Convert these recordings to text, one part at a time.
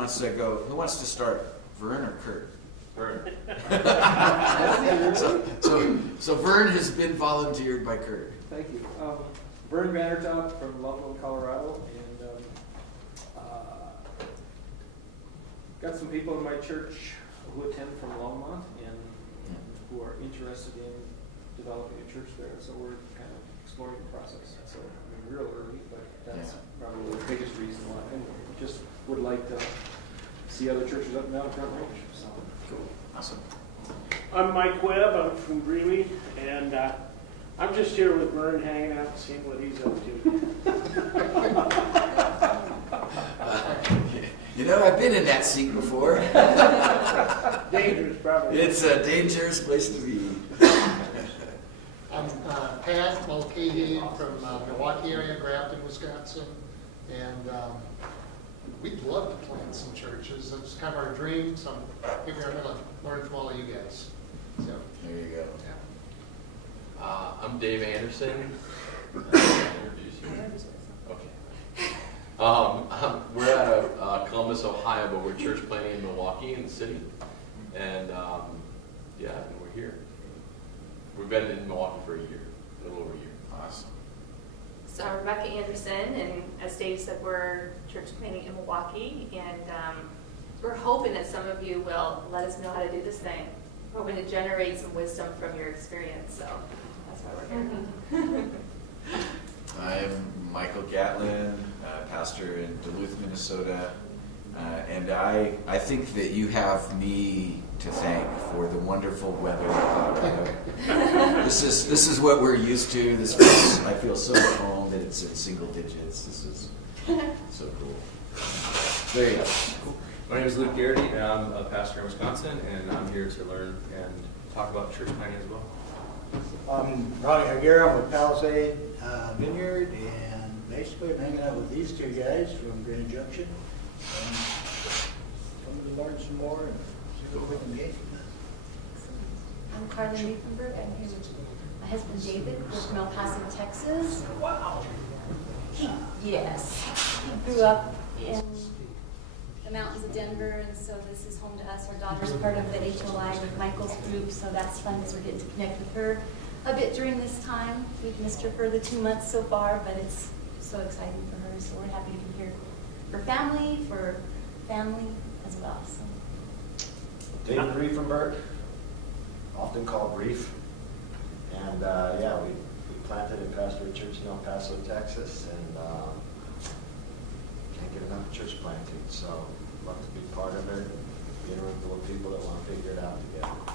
wants to go? Who wants to start? Vern or Kurt? Vern. So Vern has been volunteered by Kurt. Thank you. Vern Vandertop from Loveland, Colorado, and got some people in my church who attend from Longmont and who are interested in developing a church there. So we're kind of exploring the process. So I mean, real early, but that's probably the biggest reason why. And we just would like to see other churches up and down Front Range. So Cool. Awesome. I'm Mike Webb. I'm from Greeley, and I'm just here with Vern, hanging out, seeing what he's up to. You know, I've been in that seat before. Dangerous, probably. It's a dangerous place to be. I'm Pat Mulcahy from Milwaukee area, Grafton, Wisconsin, and we'd love to plant some churches. It's kind of our dream, so I figure I'm going to learn from all of you guys. So There you go. yeah. I'm Dave Anderson. Introduce you. Okay. We're out of Columbus, Ohio, but we're church planting in Milwaukee, in the city, and and we're here. We've been in Milwaukee for a year, a little over a year. Awesome. So I'm Rebecca Anderson, and as Dave said, we're church planting in Milwaukee, and we're hoping that some of you will let us know how to do this thing. We're hoping to generate some wisdom from your experience, so that's why we're here. I'm Michael Gatlin, pastor in Duluth, Minnesota, and I think that you have me to thank for the wonderful weather in Colorado. This is what we're used to. I feel so at home that it's in single digits. This is so cool. There you go. Cool. My name is Luke Garrity, and I'm a pastor in Wisconsin, and I'm here to learn and talk about church planting as well. I'm Ronnie Higuera. I'm with Palisade Vineyard, and basically I'm hanging out with these two guys from Grand Junction. And coming to learn some more and see what we can gain from that. I'm Carly Riefenberg. I'm here with my husband David. We're from El Paso, Texas. Wow. Yes. He grew up in the mountains of Denver, and so this is home to us. Our daughter's part of the HOI with Michael's group, so that's fun because we're getting to connect with her a bit during this time. We've missed her for the 2 months so far, but it's so exciting for her, so we're happy to be here for family as well. So. David Riefenberg, often called Reef, and we planted and pastored a church in El Paso, Texas, and can't get enough church planting, so love to be part of it, be in a room full of people that want to figure it out together. So,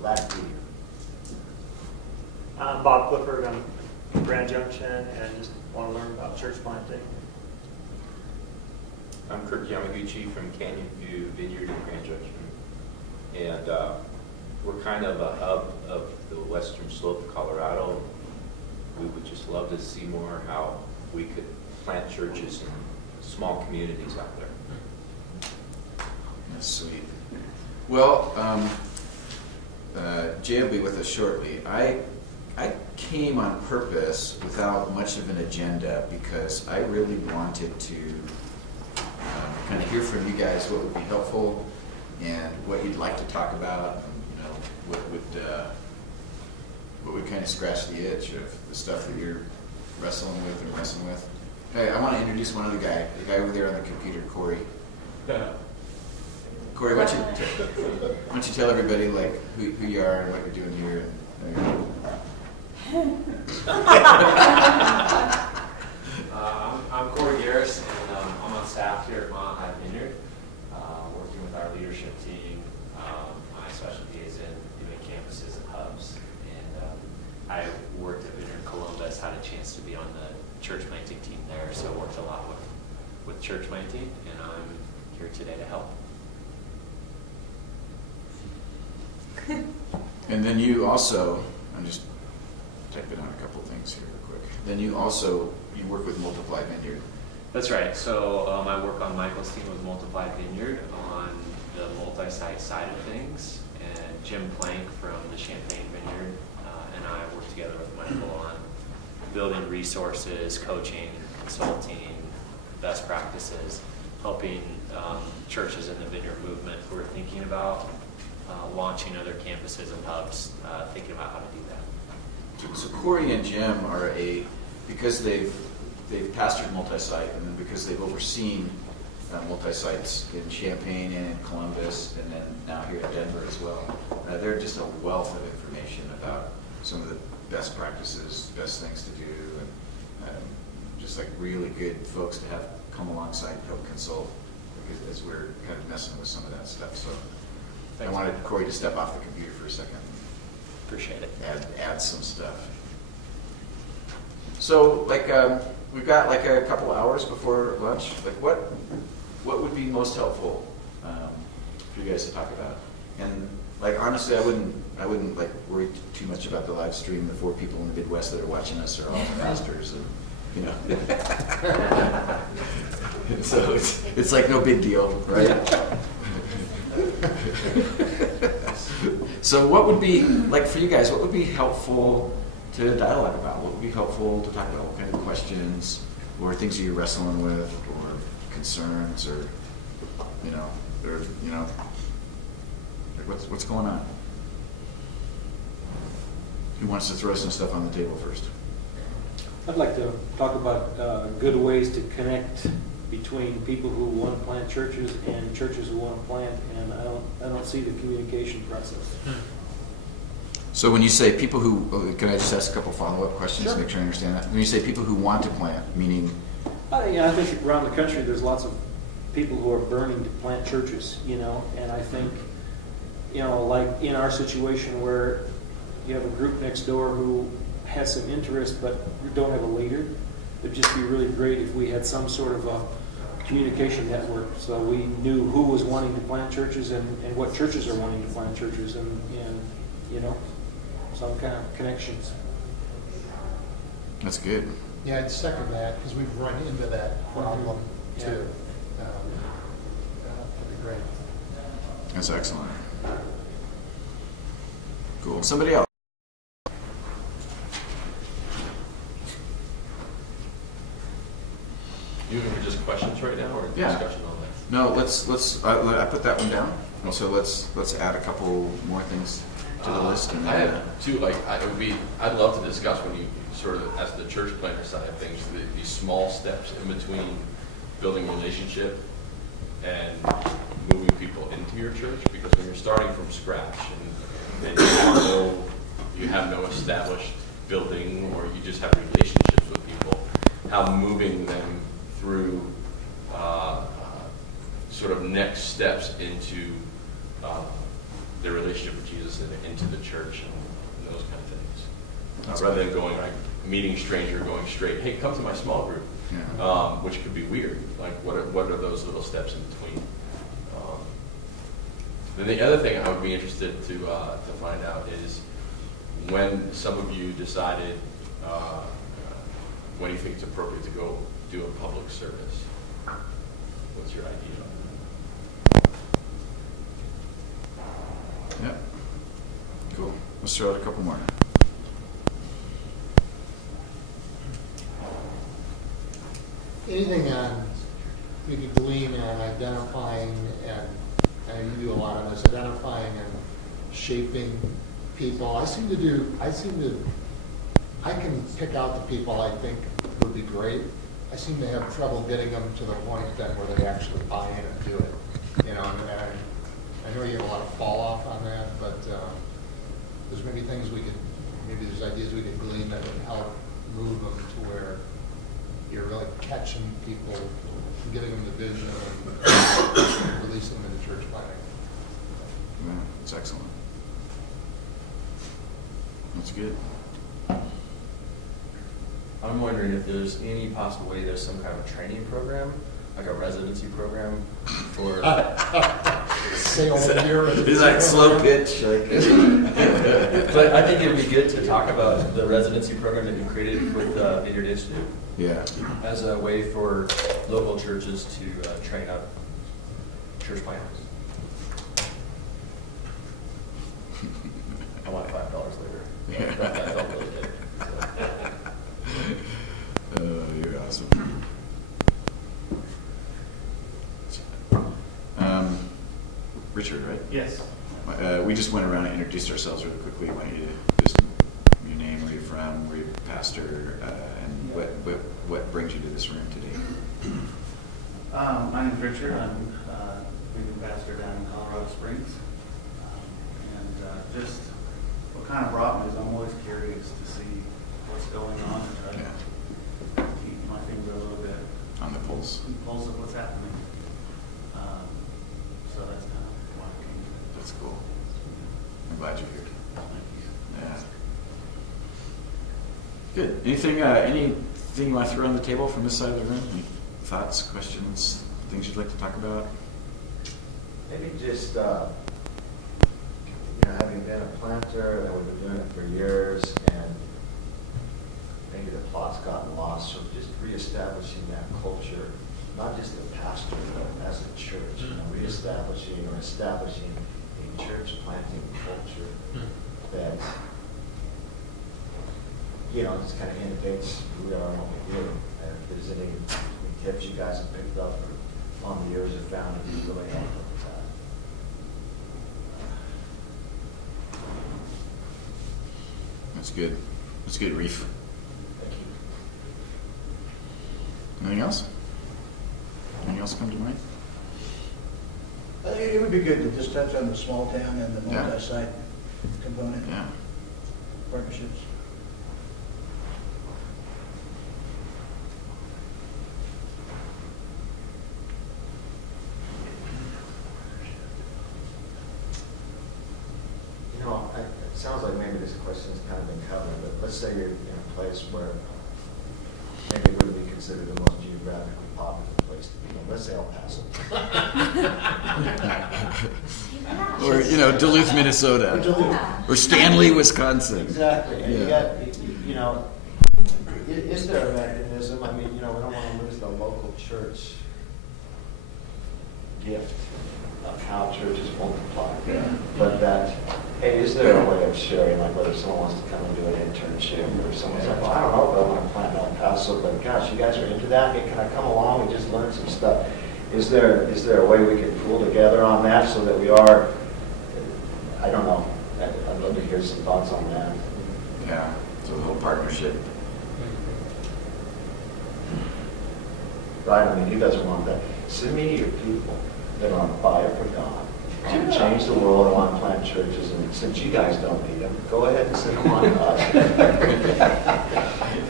glad to be here. I'm Bob Clifford. I'm from Grand Junction and just want to learn about church planting. I'm Kirk Yamaguchi from Canyon View Vineyard in Grand Junction, and we're kind of a hub of the western slope of Colorado. We would just love to see more how we could plant churches in small communities out there. That's sweet. Well, Jay will be with us shortly. I came on purpose without much of an agenda because I really wanted to kind of hear from you guys what would be helpful and what you'd like to talk about, and, what would kind of scratch the itch of the stuff that you're wrestling with and messing with. Hey, I want to introduce one other guy, the guy over there on the computer, Corey. Corey, why don't you tell everybody who you are and what you're doing here? I'm Corey Garris, and I'm on staff here at Mile High Vineyard, working with our leadership team. My specialty is in doing campuses and hubs, and I worked at Vineyard Columbus, had a chance to be on the church planting team there, so I worked a lot with church planting, and I'm here today to help. And then you also, I'm just typing on a couple things here real quick. Then you work with Multiply Vineyard. That's right. So I work on Michael's team with Multiply Vineyard on the multi-site side of things, and Jim Plank from the Champaign Vineyard and I work together with Michael on building resources, coaching, consulting, best practices, helping churches in the Vineyard movement who are thinking about launching other campuses and hubs, thinking about how to do that. So Corey and Jim are because they've pastored multi-site, and then because they've overseen multi-sites in Champaign and in Columbus, and then now here in Denver as well. They're just a wealth of information about some of the best practices, best things to do, and just like really good folks to have come alongside and help consult, because as we're kind of messing with some of that stuff. So Thanks. I wanted Corey to step off the computer for a second. Appreciate it. Add some stuff. So we've got like a couple hours before lunch. Like what would be most helpful for you guys to talk about? And like honestly, I wouldn't like worry too much about the live stream. The 4 people in the Midwest that are watching us are all pastors, and you know. So it's like no big deal, right? So what would be, like for you guys, what would be helpful to dialogue about? What would be helpful to talk about? What kind of questions or things that you're wrestling with, or concerns, or like what's going on? Who wants to throw some stuff on the table first? I'd like to talk about good ways to connect between people who want to plant churches and churches who want to plant, and I don't see the communication process. So when you say people who, can I just ask a couple follow-up questions Sure. to make sure I understand that? When you say people who want to plant, meaning? I think around the country there's lots of people who are burning to plant churches, and I think, like in our situation where you have a group next door who has some interest but don't have a leader, it'd just be really great if we had some sort of a communication network so we knew who was wanting to plant churches and what churches are wanting to plant churches and some kind of connections. That's good. Yeah, I'd second that, because we've run into that problem Yeah. too. That'd be great. That's excellent. Cool. Somebody else? You looking for just questions right now, or Yeah. discussion on that? No, let's. I put that one down. So let's add a couple more things to the list. And I have two. I'd love to discuss when you sort of, as the church planner side of things, these small steps in between building relationship and moving people into your church. Because when you're starting from scratch and you have no established building, or you just have relationships with people, how moving them through sort of next steps into their relationship with Jesus and into the church and those kind of things. Rather than going like meeting stranger, going straight, hey, come to my small group, Yeah. which could be weird. Like what are those little steps in between? Then the other thing I would be interested to find out is when some of you decided when you think it's appropriate to go do a public service. What's your idea? Yep. Cool. Let's throw out a couple more. Anything on, you can glean on identifying, and you do a lot of this, identifying and shaping people. I can pick out the people I think would be great. I seem to have trouble getting them to the point then where they actually buy in and do it. And I know you have a lot of fall off on that, but there's maybe there's ideas we could glean that would help move them to where you're really catching people, giving them the vision, and releasing them into church planning. Yeah, that's excellent. That's good. I'm wondering if there's any possible way there's some kind of training program, like a residency program for Sales here. It's like slow pitch. But I think it would be good to talk about the residency program that you created with Vineyard Institute. Yeah. As a way for local churches to train up church planners. I want $5 later. That felt really good. Oh, you're awesome. Yes. We just went around and introduced ourselves really quickly. Why don't you just your name, where you're from, where you're pastor, and what brings you to this room today? My name's Richard. I'm leading pastor down in Colorado Springs. Just what kind of brought me is I'm always curious to see what's going on and try to keep my finger a little bit On the pulse. on the pulse of what's happening. So that's kind of why I came. That's cool. I'm glad you're here. Yeah. Good. Anything you want to throw on the table from this side of the room? Any thoughts, questions, things you'd like to talk about? Maybe just, having been a planter, and we've been doing it for years, and maybe the plot's gotten lost, so just reestablishing that culture, not just the pastor, but as a church, reestablishing or establishing a church planting culture that, just kind of indicates who we are and what we do. And if there's any tips you guys have picked up or on the years have found, it'd be really helpful with that. That's good. That's good, Reef. Thank you. Anything else? Anything else come to mind? I think it would be good to just touch on the small town and the Yeah. multi-site component Yeah. partnerships. It sounds like maybe this question's kind of been covered, but let's say you're in a place where maybe it wouldn't be considered the most geographically popular place to be. Let's say El Paso. Or, Duluth, Minnesota. Or Duluth. Or Stanley, Wisconsin. Exactly. And Yeah. you got, is there a mechanism? I mean, we don't want to lose the local church gift of how churches multiply. Yeah. But that, hey, is there a way of sharing, like whether someone wants to come and do an internship, or someone's like, well, I don't know if I want to plant El Paso, but gosh, you guys are into that? Hey, can I come along and just learn some stuff? Is there a way we can pool together on that so that we are, I don't know, I'd love to hear some thoughts on that. Yeah. So the whole partnership. Right, I mean, who doesn't want that? Send me your people that are on fire for God, want to change the world, and want to plant churches, and since you guys don't need them, go ahead and send them on to us.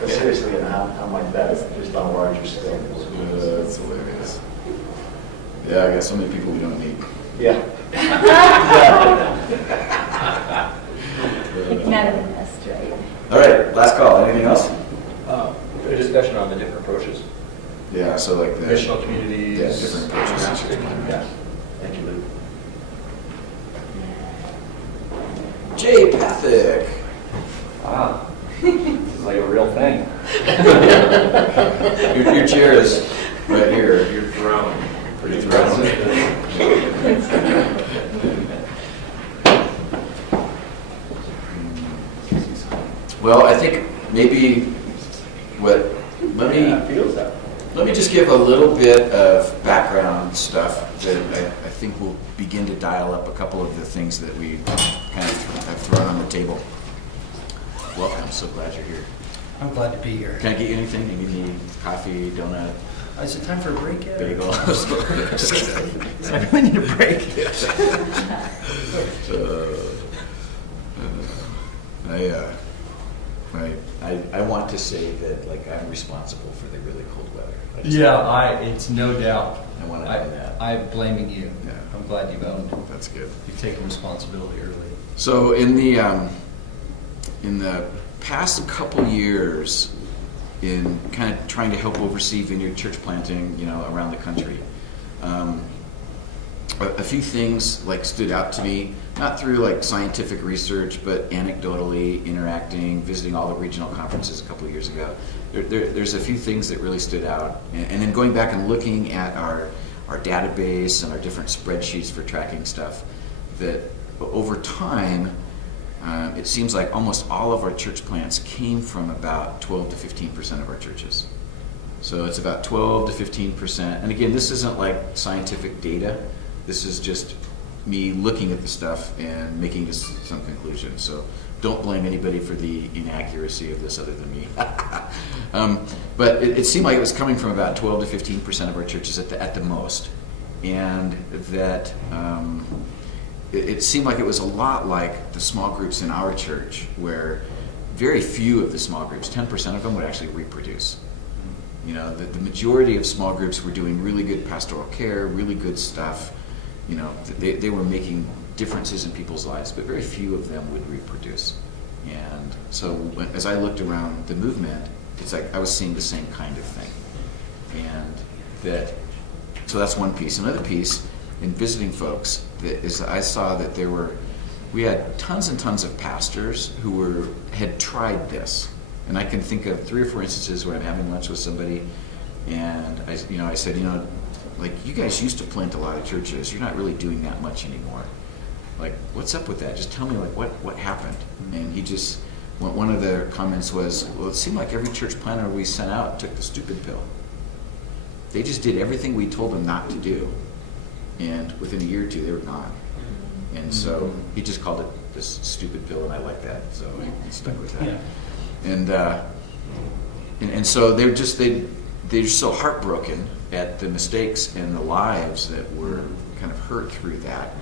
But seriously, I'm like that, just on a larger scale. That's hilarious. Yeah, I got so many people we don't need. Yeah. None of them messed, right? All right, last call. Anything else? A discussion on the different approaches. Yeah, so like the Missional communities. Yeah, different approaches. Yeah. Thank you, Luke. Jay Pathick. Wow. This is like a real thing. Your chair is right here. Your throne. Pretty throne. Well, I think maybe let me just give a little bit of background stuff that I think will begin to dial up a couple of the things that we kind of have thrown on the table. Welcome, I'm so glad you're here. I'm glad to be here. Can I get you anything? Do you need coffee, donut, Is it time for a break yet? bagel? Just kidding. I really need a break. I want to say that I'm responsible for the really cold weather. It's no doubt. I want to know that. I'm blaming you. Yeah. I'm glad you've owned. That's good. You've taken responsibility early. So in the past couple years, in kind of trying to help oversee Vineyard church planting, around the country, a few things stood out to me, not through scientific research, but anecdotally interacting, visiting all the regional conferences a couple of years ago. There's a few things that really stood out, and then going back and looking at our database and our different spreadsheets for tracking stuff, that over time, it seems like almost all of our church plants came from about 12 to 15% of our churches. So it's about 12 to 15%. And again, this isn't like scientific data. This is just me looking at the stuff and making just some conclusions. So don't blame anybody for the inaccuracy of this other than me. But it seemed like it was coming from about 12 to 15% of our churches at the most. And that it seemed like it was a lot like the small groups in our church, where very few of the small groups, 10% of them, would actually reproduce. You know, the majority of small groups were doing really good pastoral care, really good stuff. You know, they were making differences in people's lives, but very few of them would reproduce. And so as I looked around the movement, it's like I was seeing the same kind of thing. And so that's one piece. Another piece, in visiting folks, is I saw that we had tons and tons of pastors who had tried this. And I can think of 3 or 4 instances where I'm having lunch with somebody, and I said, like, you guys used to plant a lot of churches. You're not really doing that much anymore. Like, what's up with that? Just tell me, like, what happened? And he just, one of the comments was, well, it seemed like every church planter we sent out took the stupid pill. They just did everything we told them not to do. And within a year or 2, they were gone. And so he just called it this stupid pill, and I like that. So he stuck with that. Yeah. And so they're so heartbroken at the mistakes and the lives that were kind of hurt through that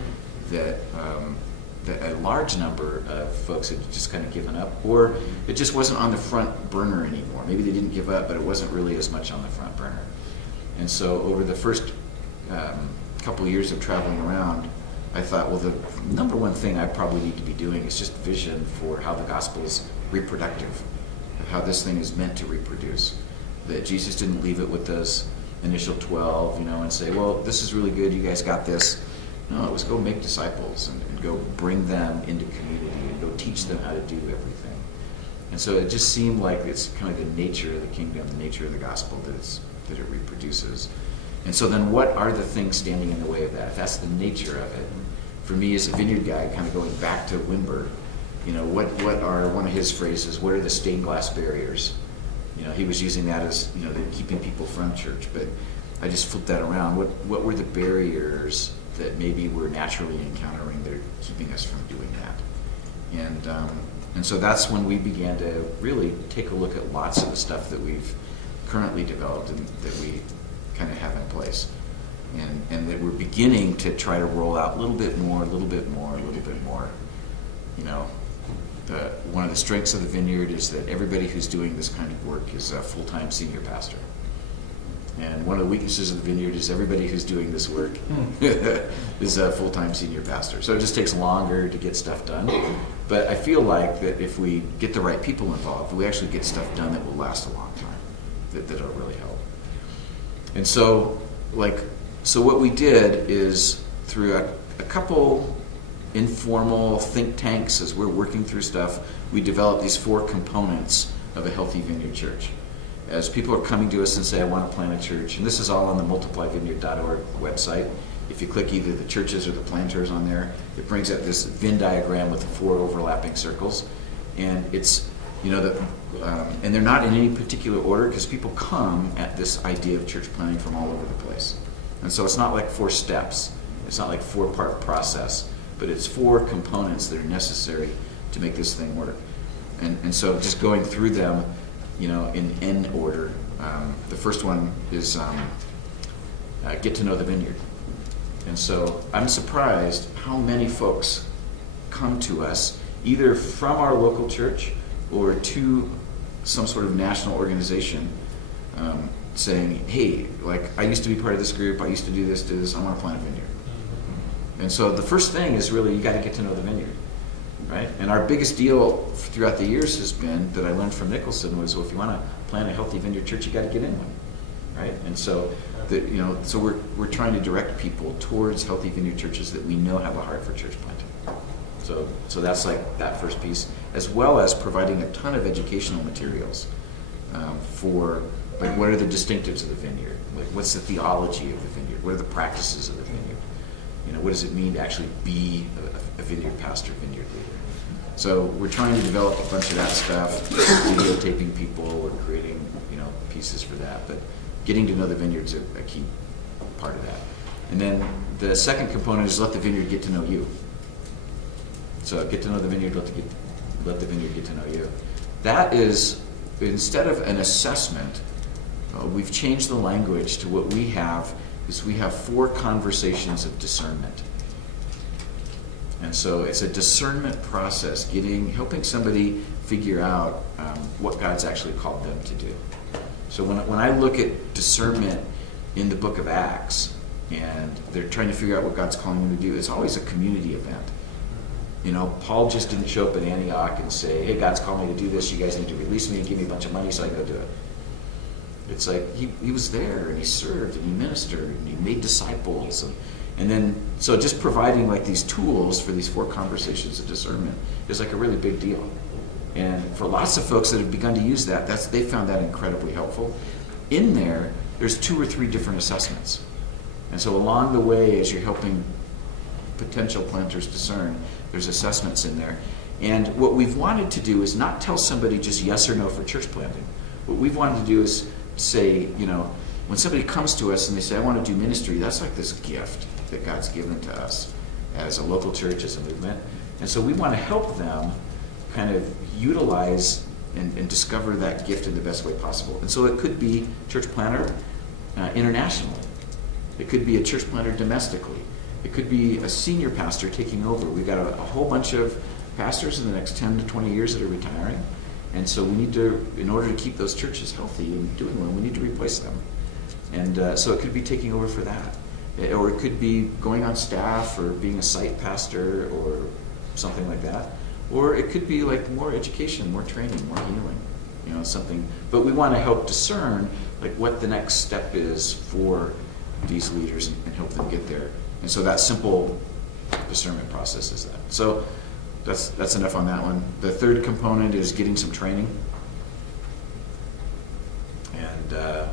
a large number of folks had just kind of given up, or it just wasn't on the front burner anymore. Maybe they didn't give up, but it wasn't really as much on the front burner. And so over the first couple of years of traveling around, I thought, well, the number one thing I probably need to be doing is just vision for how the gospel is reproductive, how this thing is meant to reproduce. That Jesus didn't leave it with those initial 12, and say, well, this is really good, you guys got this. No, it was go make disciples and go bring them into community and go teach them how to do everything. And so it just seemed like it's kind of the nature of the kingdom, the nature of the gospel that it reproduces. And so then what are the things standing in the way of that? If that's the nature of it, for me as a Vineyard guy, kind of going back to Wimber, what are, one of his phrases, what are the stained glass barriers? He was using that as, keeping people from church, but I just flipped that around. What were the barriers that maybe we're naturally encountering that are keeping us from doing that? And so that's when we began to really take a look at lots of the stuff that we've currently developed and that we kind of have in place. And that we're beginning to try to roll out a little bit more. One of the strengths of the Vineyard is that everybody who's doing this kind of work is a full-time senior pastor. And one of the weaknesses of the Vineyard is everybody who's doing this work is a full-time senior pastor. So it just takes longer to get stuff done. But I feel like that if we get the right people involved, we actually get stuff done that will last a long time, that'll really help. And so what we did is, through a couple informal think tanks, as we're working through stuff, we developed these 4 components of a healthy Vineyard church. As people are coming to us and say, I want to plant a church, and this is all on the multiplyvineyard.org website. If you click either the churches or the planters on there, it brings up this Venn diagram with the 4 overlapping circles. And it's, and they're not in any particular order, because people come at this idea of church planting from all over the place. And so it's not like 4 steps. It's not like 4-part process, but it's 4 components that are necessary to make this thing work. And so just going through them, in N order. The first one is get to know the Vineyard. And so I'm surprised how many folks come to us either from our local church or to some sort of national organization saying, hey, I used to be part of this group, I used to do this, I want to plant a vineyard. And so the first thing is really, you got to get to know the Vineyard, right? And our biggest deal throughout the years has been, that I learned from Nicholson, was, well, if you want to plant a healthy Vineyard church, you got to get in one, right? And so so we're trying to direct people towards healthy Vineyard churches that we know have a heart for church planting. So that's that first piece, as well as providing a ton of educational materials for what are the distinctives of the Vineyard? What's the theology of the Vineyard? What are the practices of the Vineyard? What does it mean to actually be a Vineyard pastor, Vineyard leader? So we're trying to develop a bunch of that stuff, videotaping people and creating, pieces for that. But getting to know the Vineyard's a key part of that. And then the second component is let the vineyard get to know you. So get to know the vineyard, let the vineyard get to know you. That is, instead of an assessment, we've changed the language to what we have is we have 4 conversations of discernment. And so it's a discernment process, helping somebody figure out what God's actually called them to do. So when I look at discernment in the book of Acts, and they're trying to figure out what God's calling them to do, it's always a community event. You know, Paul just didn't show up at Antioch and say, hey, God's called me to do this, you guys need to release me and give me a bunch of money so I can go do it. It's like he was there and he served and he ministered and he made disciples. And then, so just providing like these tools for these 4 conversations of discernment is like a really big deal. And for lots of folks that have begun to use that, they found that incredibly helpful. In there's 2 or 3 different assessments. And so along the way, as you're helping potential planters discern, there's assessments in there. And what we've wanted to do is not tell somebody just yes or no for church planting. What we've wanted to do is say, you know, when somebody comes to us and they say, I want to do ministry, that's like this gift that God's given to us as a local church, as a movement. And so we want to help them kind of utilize and discover that gift in the best way possible. And so it could be church planter internationally. It could be a church planter domestically. It could be a senior pastor taking over. We've got a whole bunch of pastors in the next 10 to 20 years that are retiring. And so we need to, in order to keep those churches healthy and doing well, we need to replace them. And so it could be taking over for that. Or it could be going on staff or being a site pastor or something like that. Or it could be like more education, more training, more healing, you know, something. But we want to help discern like what the next step is for these leaders and help them get there. And so that simple discernment process is that. So that's enough on that one. The third component is getting some training. And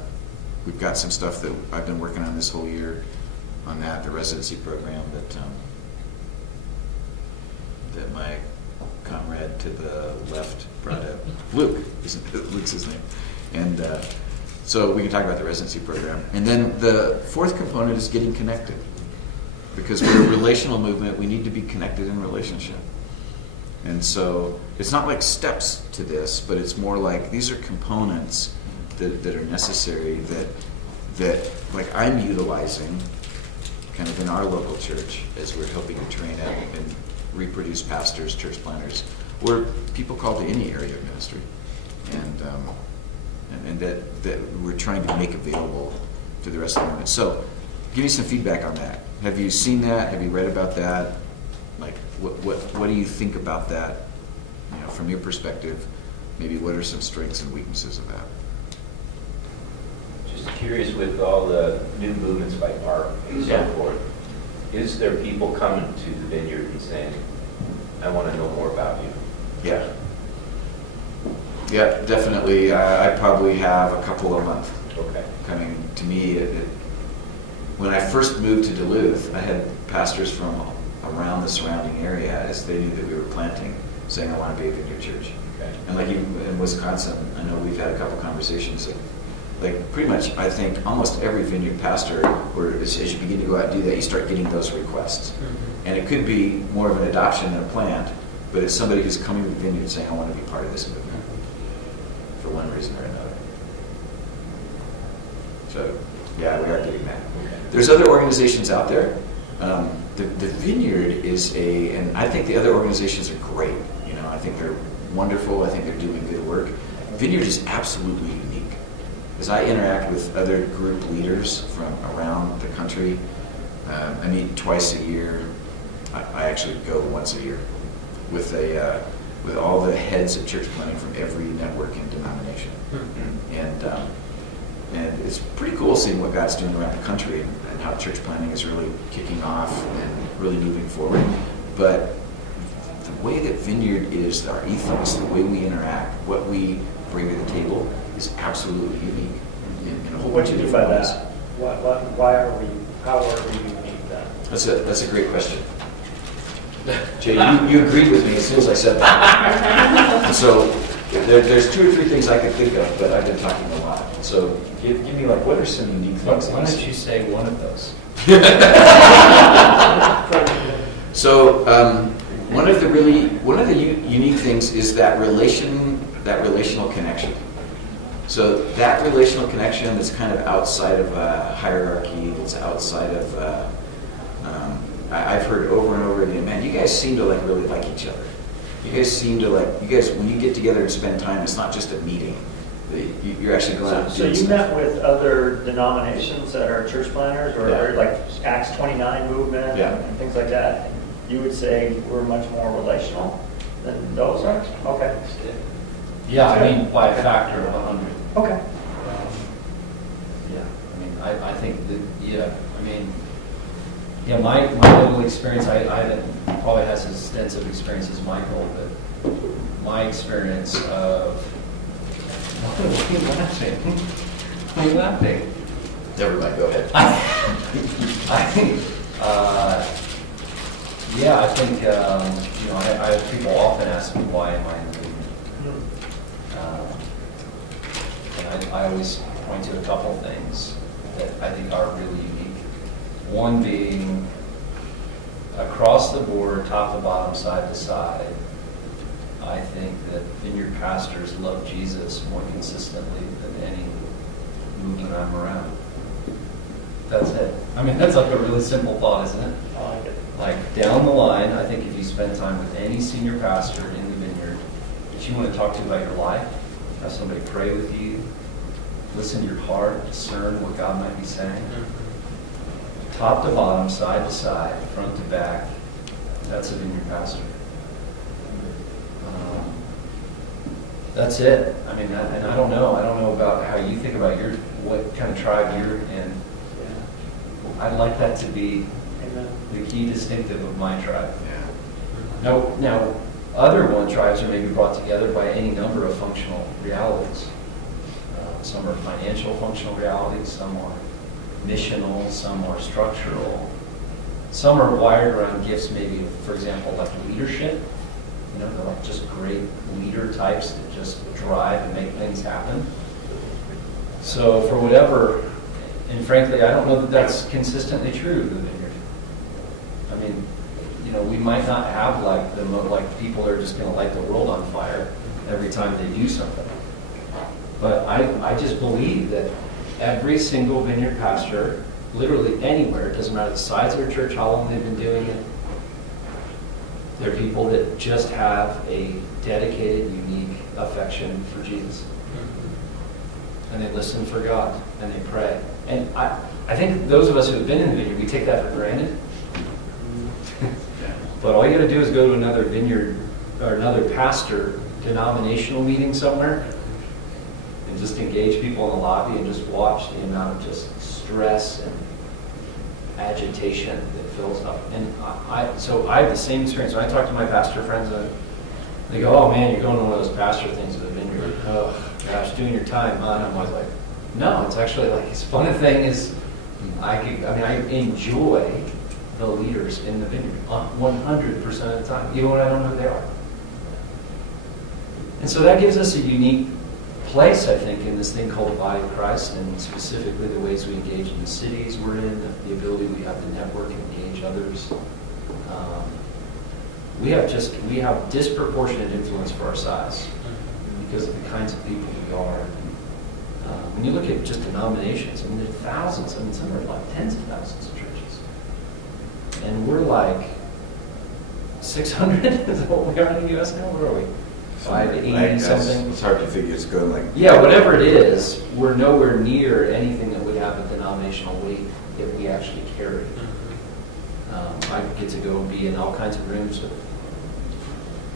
we've got some stuff that I've been working on this whole year on that, the residency program that my comrade to the left brought up. Luke's his name. And so we can talk about the residency program. And then the fourth component is getting connected. Because we're a relational movement, we need to be connected in relationship. And so it's not like steps to this, but it's more like these are components that are necessary that like I'm utilizing kind of in our local church as we're helping to train up and reproduce pastors, church planters, or people called to any area of ministry. And that we're trying to make available to the rest of the movement. So give me some feedback on that. Have you seen that? Have you read about that? Like, what do you think about that? You know, from your perspective, maybe what are some strengths and weaknesses of that? Just curious, with all the new movements like Mark and so forth, is there people coming to the Vineyard and saying, I want to know more about you? Yeah. Yeah, definitely. I probably have a couple a month coming to me. When I first moved to Duluth, I had pastors from around the surrounding area, as they knew that we were planting, saying, I want to be a Vineyard church. Okay. And like in Wisconsin, I know we've had a couple conversations of, like pretty much, I think almost every Vineyard pastor, or as you begin to go out and do that, you start getting those requests. Mm-hmm. And it could be more of an adoption than a plant, but it's somebody who's coming to the Vineyard saying, I want to be part of this movement for one reason or another. So, yeah, we are getting that. There's other organizations out there. The Vineyard is and I think the other organizations are great. You know, I think they're wonderful. I think they're doing good work. Vineyard is absolutely unique. As I interact with other group leaders from around the country, I meet twice a year. I actually go once a year with all the heads of church planting from every network and denomination. And it's pretty cool seeing what God's doing around the country and how church planting is really kicking off and really moving forward. But the way that Vineyard is, our ethos, the way we interact, what we bring to the table is absolutely unique in a whole bunch of different ways. How are we unique then? That's a great question. Jay, you agreed with me as soon as I said that. And so there's 2 or 3 things I could think of, but I've been talking a lot. So give me like, what are some unique things? Why don't you say one of those? So one of the unique things is that relational connection. So that relational connection that's kind of outside of hierarchy, that's outside of. I've heard over and over again, man, you guys seem to really like each other. You guys seem to when you get together and spend time, it's not just a meeting. You're actually going out and So doing you stuff. met with other denominations that are church planners, or Yeah. like Acts 29 movement Yeah. and things like that? You would say we're much more relational than those are? Okay. Yeah, I mean, by a factor of 100. Okay. Yeah, I mean, I think that, yeah, I mean, yeah, my little experience, I haven't probably has as extensive experience as Michael, but my experience of, why are you laughing? Why are you laughing? Never mind, go ahead. Yeah, I think, you know, I have people often ask me, why am I in the movement? And I always point to a couple things that I think are really unique. One being, across the board, top to bottom, side to side, I think that Vineyard pastors love Jesus more consistently than any movement I'm around. That's it. I mean, that's like a really simple thought, isn't it? I like it. Like down the line, I think if you spend time with any senior pastor in the Vineyard that you want to talk to about your life, have somebody pray with you, listen to your heart, discern what God might be saying. Top to bottom, side to side, front to back, that's a Vineyard pastor. That's it. I mean, and I don't know about how you think about what kind of tribe you're in. I'd like that to be Amen. the key distinctive of my tribe. Yeah. Now, other one tribes are maybe brought together by any number of functional realities. Some are financial functional realities, some are missional, some are structural. Some are wired around gifts, maybe, for example, like leadership. You know, they're like just great leader types that just drive and make things happen. So for whatever, and frankly, I don't know that that's consistently true of the Vineyard. I mean, you know, we might not have like people are just going to light the world on fire every time they do something. But I just believe that every single Vineyard pastor, literally anywhere, it doesn't matter the size of their church, how long they've been doing it, they're people that just have a dedicated, unique affection for Jesus. And they listen for God, and they pray. And I think those of us who have been in the Vineyard, we take that for granted. But all you got to do is go to another Vineyard or another pastor denominational meeting somewhere and just engage people in the lobby and just watch the amount of just stress and agitation that fills up. And so I have the same experience. When I talk to my pastor friends, they go, "Oh man, you're going to one of those pastor things at the Vineyard. Oh gosh, doing your time, huh?" And I'm always like, no, it's actually like as fun a thing as I enjoy the leaders in the Vineyard 100% of the time, even when I don't know who they are. And so that gives us a unique place, I think, in this thing called the body of Christ, and specifically the ways we engage in the cities we're in, the ability we have to network and engage others. We have disproportionate influence for our size because of the kinds of people we are. When you look at just denominations, I mean, there are thousands. I mean, some are like tens of thousands of churches, and we're like 600. Is that what we are in the U.S. now? Where are we? 580 something. It's hard to figure. It's going like. Yeah, whatever it is, we're nowhere near anything that would have a denominational weight that we actually carry. I get to go and be in all kinds of rooms with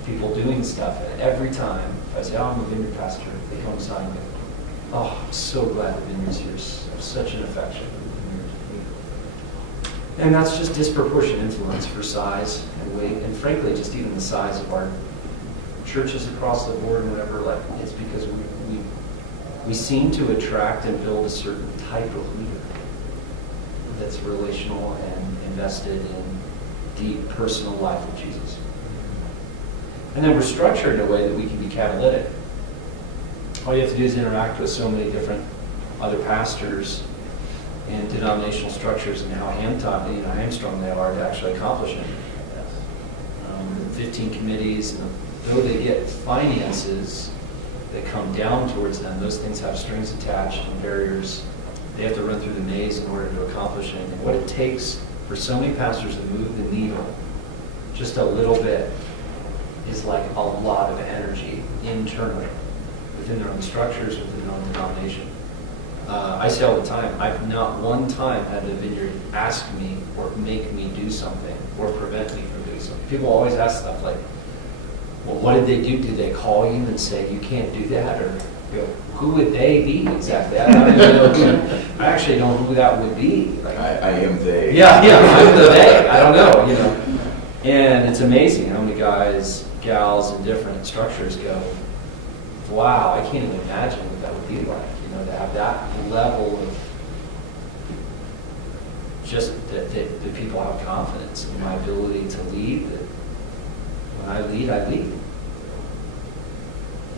people doing stuff, and every time if I say, "Oh, I'm a Vineyard pastor," they come aside and go, "Oh, I'm so glad the Vineyard's here. Such an affection for the Vineyard." And that's just disproportionate influence for size and weight, and frankly, just even the size of our churches across the board and whatever. Like, it's because we seem to attract and build a certain type of leader that's relational and invested in deep personal life with Jesus. And then we're structured in a way that we can be catalytic. All you have to do is interact with so many different other pastors and denominational structures and how hamstrung they are to actually accomplish it. 15 committees, and though they get finances that come down towards them, those things have strings attached and barriers. They have to run through the maze in order to accomplish anything. What it takes for so many pastors to move the needle just a little bit is like a lot of energy internally within their own structures, within their own denomination. I say all the time, I've not one time had a vineyard ask me or make me do something or prevent me from doing something. People always ask stuff like, well, what did they do? Did they call you and say, you can't do that? Or you know, who would they be exactly? I actually don't know who that would be. Like, I am they. Yeah, I'm the they. I don't know, And it's amazing how many guys, gals in different structures go, wow, I can't even imagine what that would be like, to have that level of just that people have confidence in my ability to lead, that when I lead, I lead.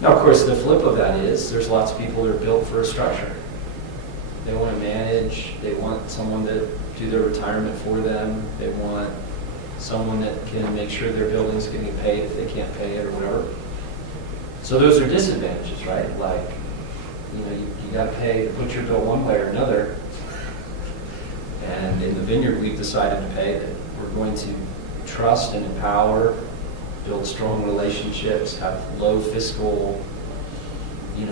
Now, of course, the flip of that is there's lots of people that are built for a structure. They want to manage, they want someone to do their retirement for them, they want someone that can make sure their building's going to get paid if they can't pay it or whatever. So those are disadvantages, right? Like, you got to pay to put your bill one way or another. And in the Vineyard, we've decided to pay that we're going to trust and empower, build strong relationships, have low fiscal,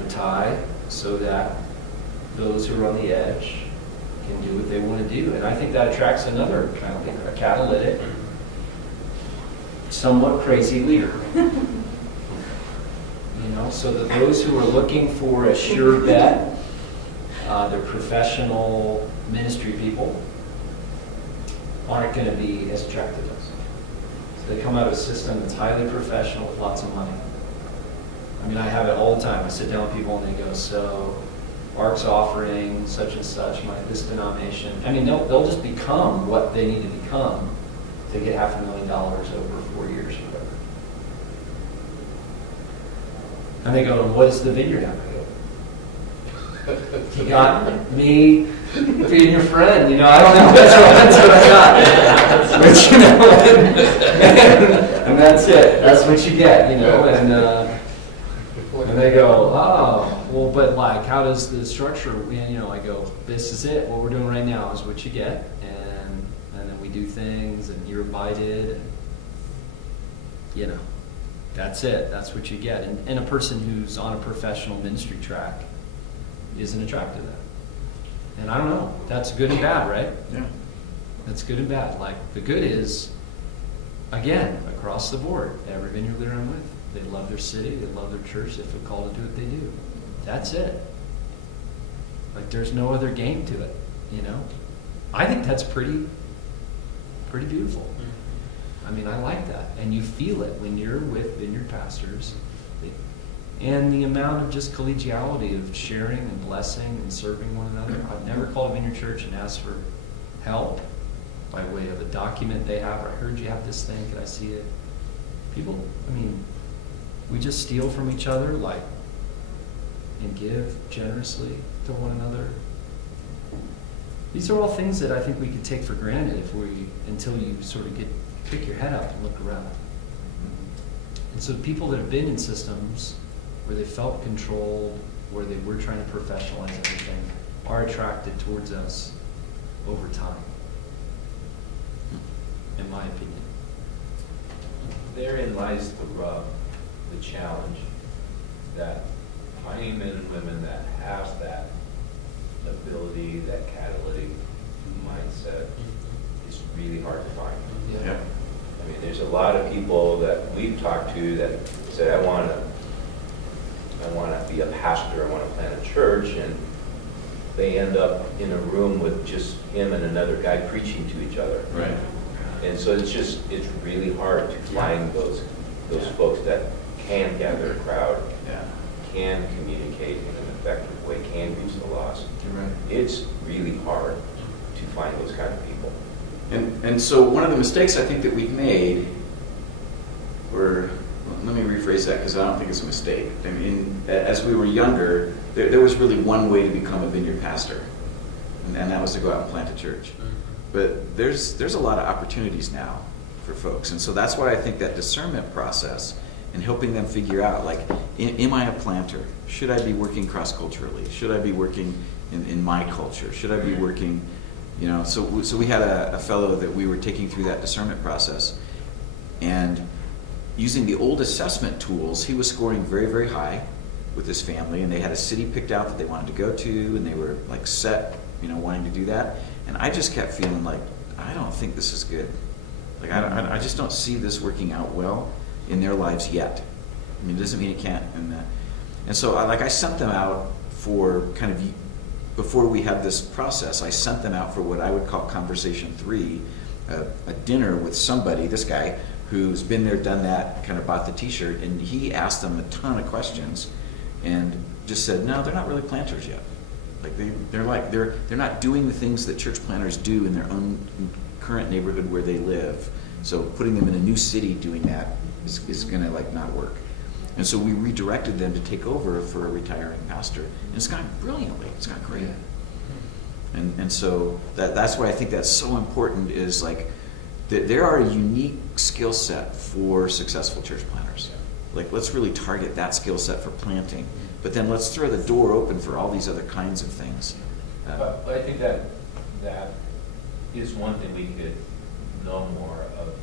tie, so that those who are on the edge can do what they want to do. And I think that attracts another kind of leader, a catalytic, somewhat crazy leader. So that those who are looking for a sure bet, they're professional ministry people, aren't going to be as attracted to us. So they come out of a system that's highly professional with lots of money. I have it all the time. I sit down with people and they go, so Mark's offering such and such, this denomination. They'll just become what they need to become to get $500,000 over 4 years or whatever. And they go, what does the Vineyard have? I go, you got me being your friend, I don't know, that's what I got. And that's it, that's what you get, and they go, oh, well, but how does the structure, I go, this is it, what we're doing right now is what you get, and then we do things, and you're invited, and, that's it. That's what you get. And a person who's on a professional ministry track isn't attracted to that. And I don't know. That's good and bad, right? Yeah. That's good and bad. The good is, again, across the board, every vineyard leader I'm with, they love their city, they love their church, they feel called to do what they do. That's it. There's no other game to it, I think that's pretty beautiful. I like that. And you feel it when you're with vineyard pastors. And the amount of just collegiality of sharing and blessing and serving one another. I've never called a vineyard church and asked for help by way of a document they have. I heard you have this thing. Could I see it? People, we just steal from each other, and give generously to one another. These are all things that I think we could take for granted until you sort of pick your head up and look around. And so people that have been in systems where they felt controlled, where they were trying to professionalize everything, are attracted towards us over time, in my opinion. Therein lies the rub, the challenge, that finding men and women that have that ability, that catalytic mindset, is really hard to find. Yeah. There's a lot of people that we've talked to that say, I want to be a pastor, I want to plant a church, and they end up in a room with just him and another guy preaching to each other. Right. And so it's really hard to find those folks that can gather a crowd, can communicate in an effective way, can reach the lost. You're right. It's really hard to find those kind of people. And so one of the mistakes I think that we've made let me rephrase that because I don't think it's a mistake. As we were younger, there was really one way to become a vineyard pastor. and that was to go out and plant a church. But there's a lot of opportunities now for folks, and so that's why I think that discernment process and helping them figure out, like, am I a planter? Should I be working cross-culturally? Should I be working in my culture? Should I be working, so we had a fellow that we were taking through that discernment process, and using the old assessment tools, he was scoring very, very high with his family, and they had a city picked out that they wanted to go to, and they were like set, wanting to do that. And I just kept feeling like, I don't think this is good. Like, I just don't see this working out well in their lives yet. I mean, it doesn't mean it can't. And so I sent them out for kind of, before we had this process, I sent them out for what I would call Conversation 3, a dinner with somebody, this guy, who's been there, done that, kind of bought the t-shirt, and he asked them a ton of questions and just said, no, they're not really planters yet. Like they're not doing the things that church planters do in their own current neighborhood where they live. So putting them in a new city doing that is gonna not work. And so we redirected them to take over for a retiring pastor. And it's gone brilliantly. It's gone great. And so that's why I think that's so important, is there are a unique skill set for successful church planters. Like, let's really target that skill set for planting, but then let's throw the door open for all these other kinds of things. But I think that is one thing we could know more of,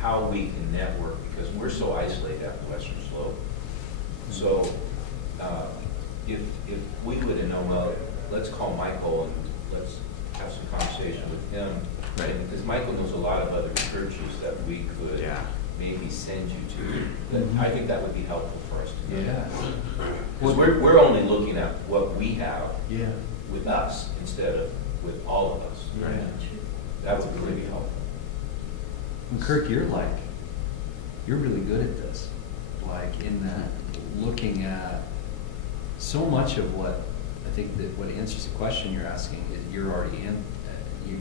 how we can network, because we're so isolated at the Western Slope. So if we would have known, well, let's call Michael and let's have some conversation with him. Right. Because Michael knows a lot of other churches that we could maybe send you to. I think that would be helpful for us to know. Because we're only looking at what we have with us instead of with all of us. Right. That would really be helpful. And Kirk, you're really good at this. In that, looking at so much of what I think that what answers the question you're asking is you're already in.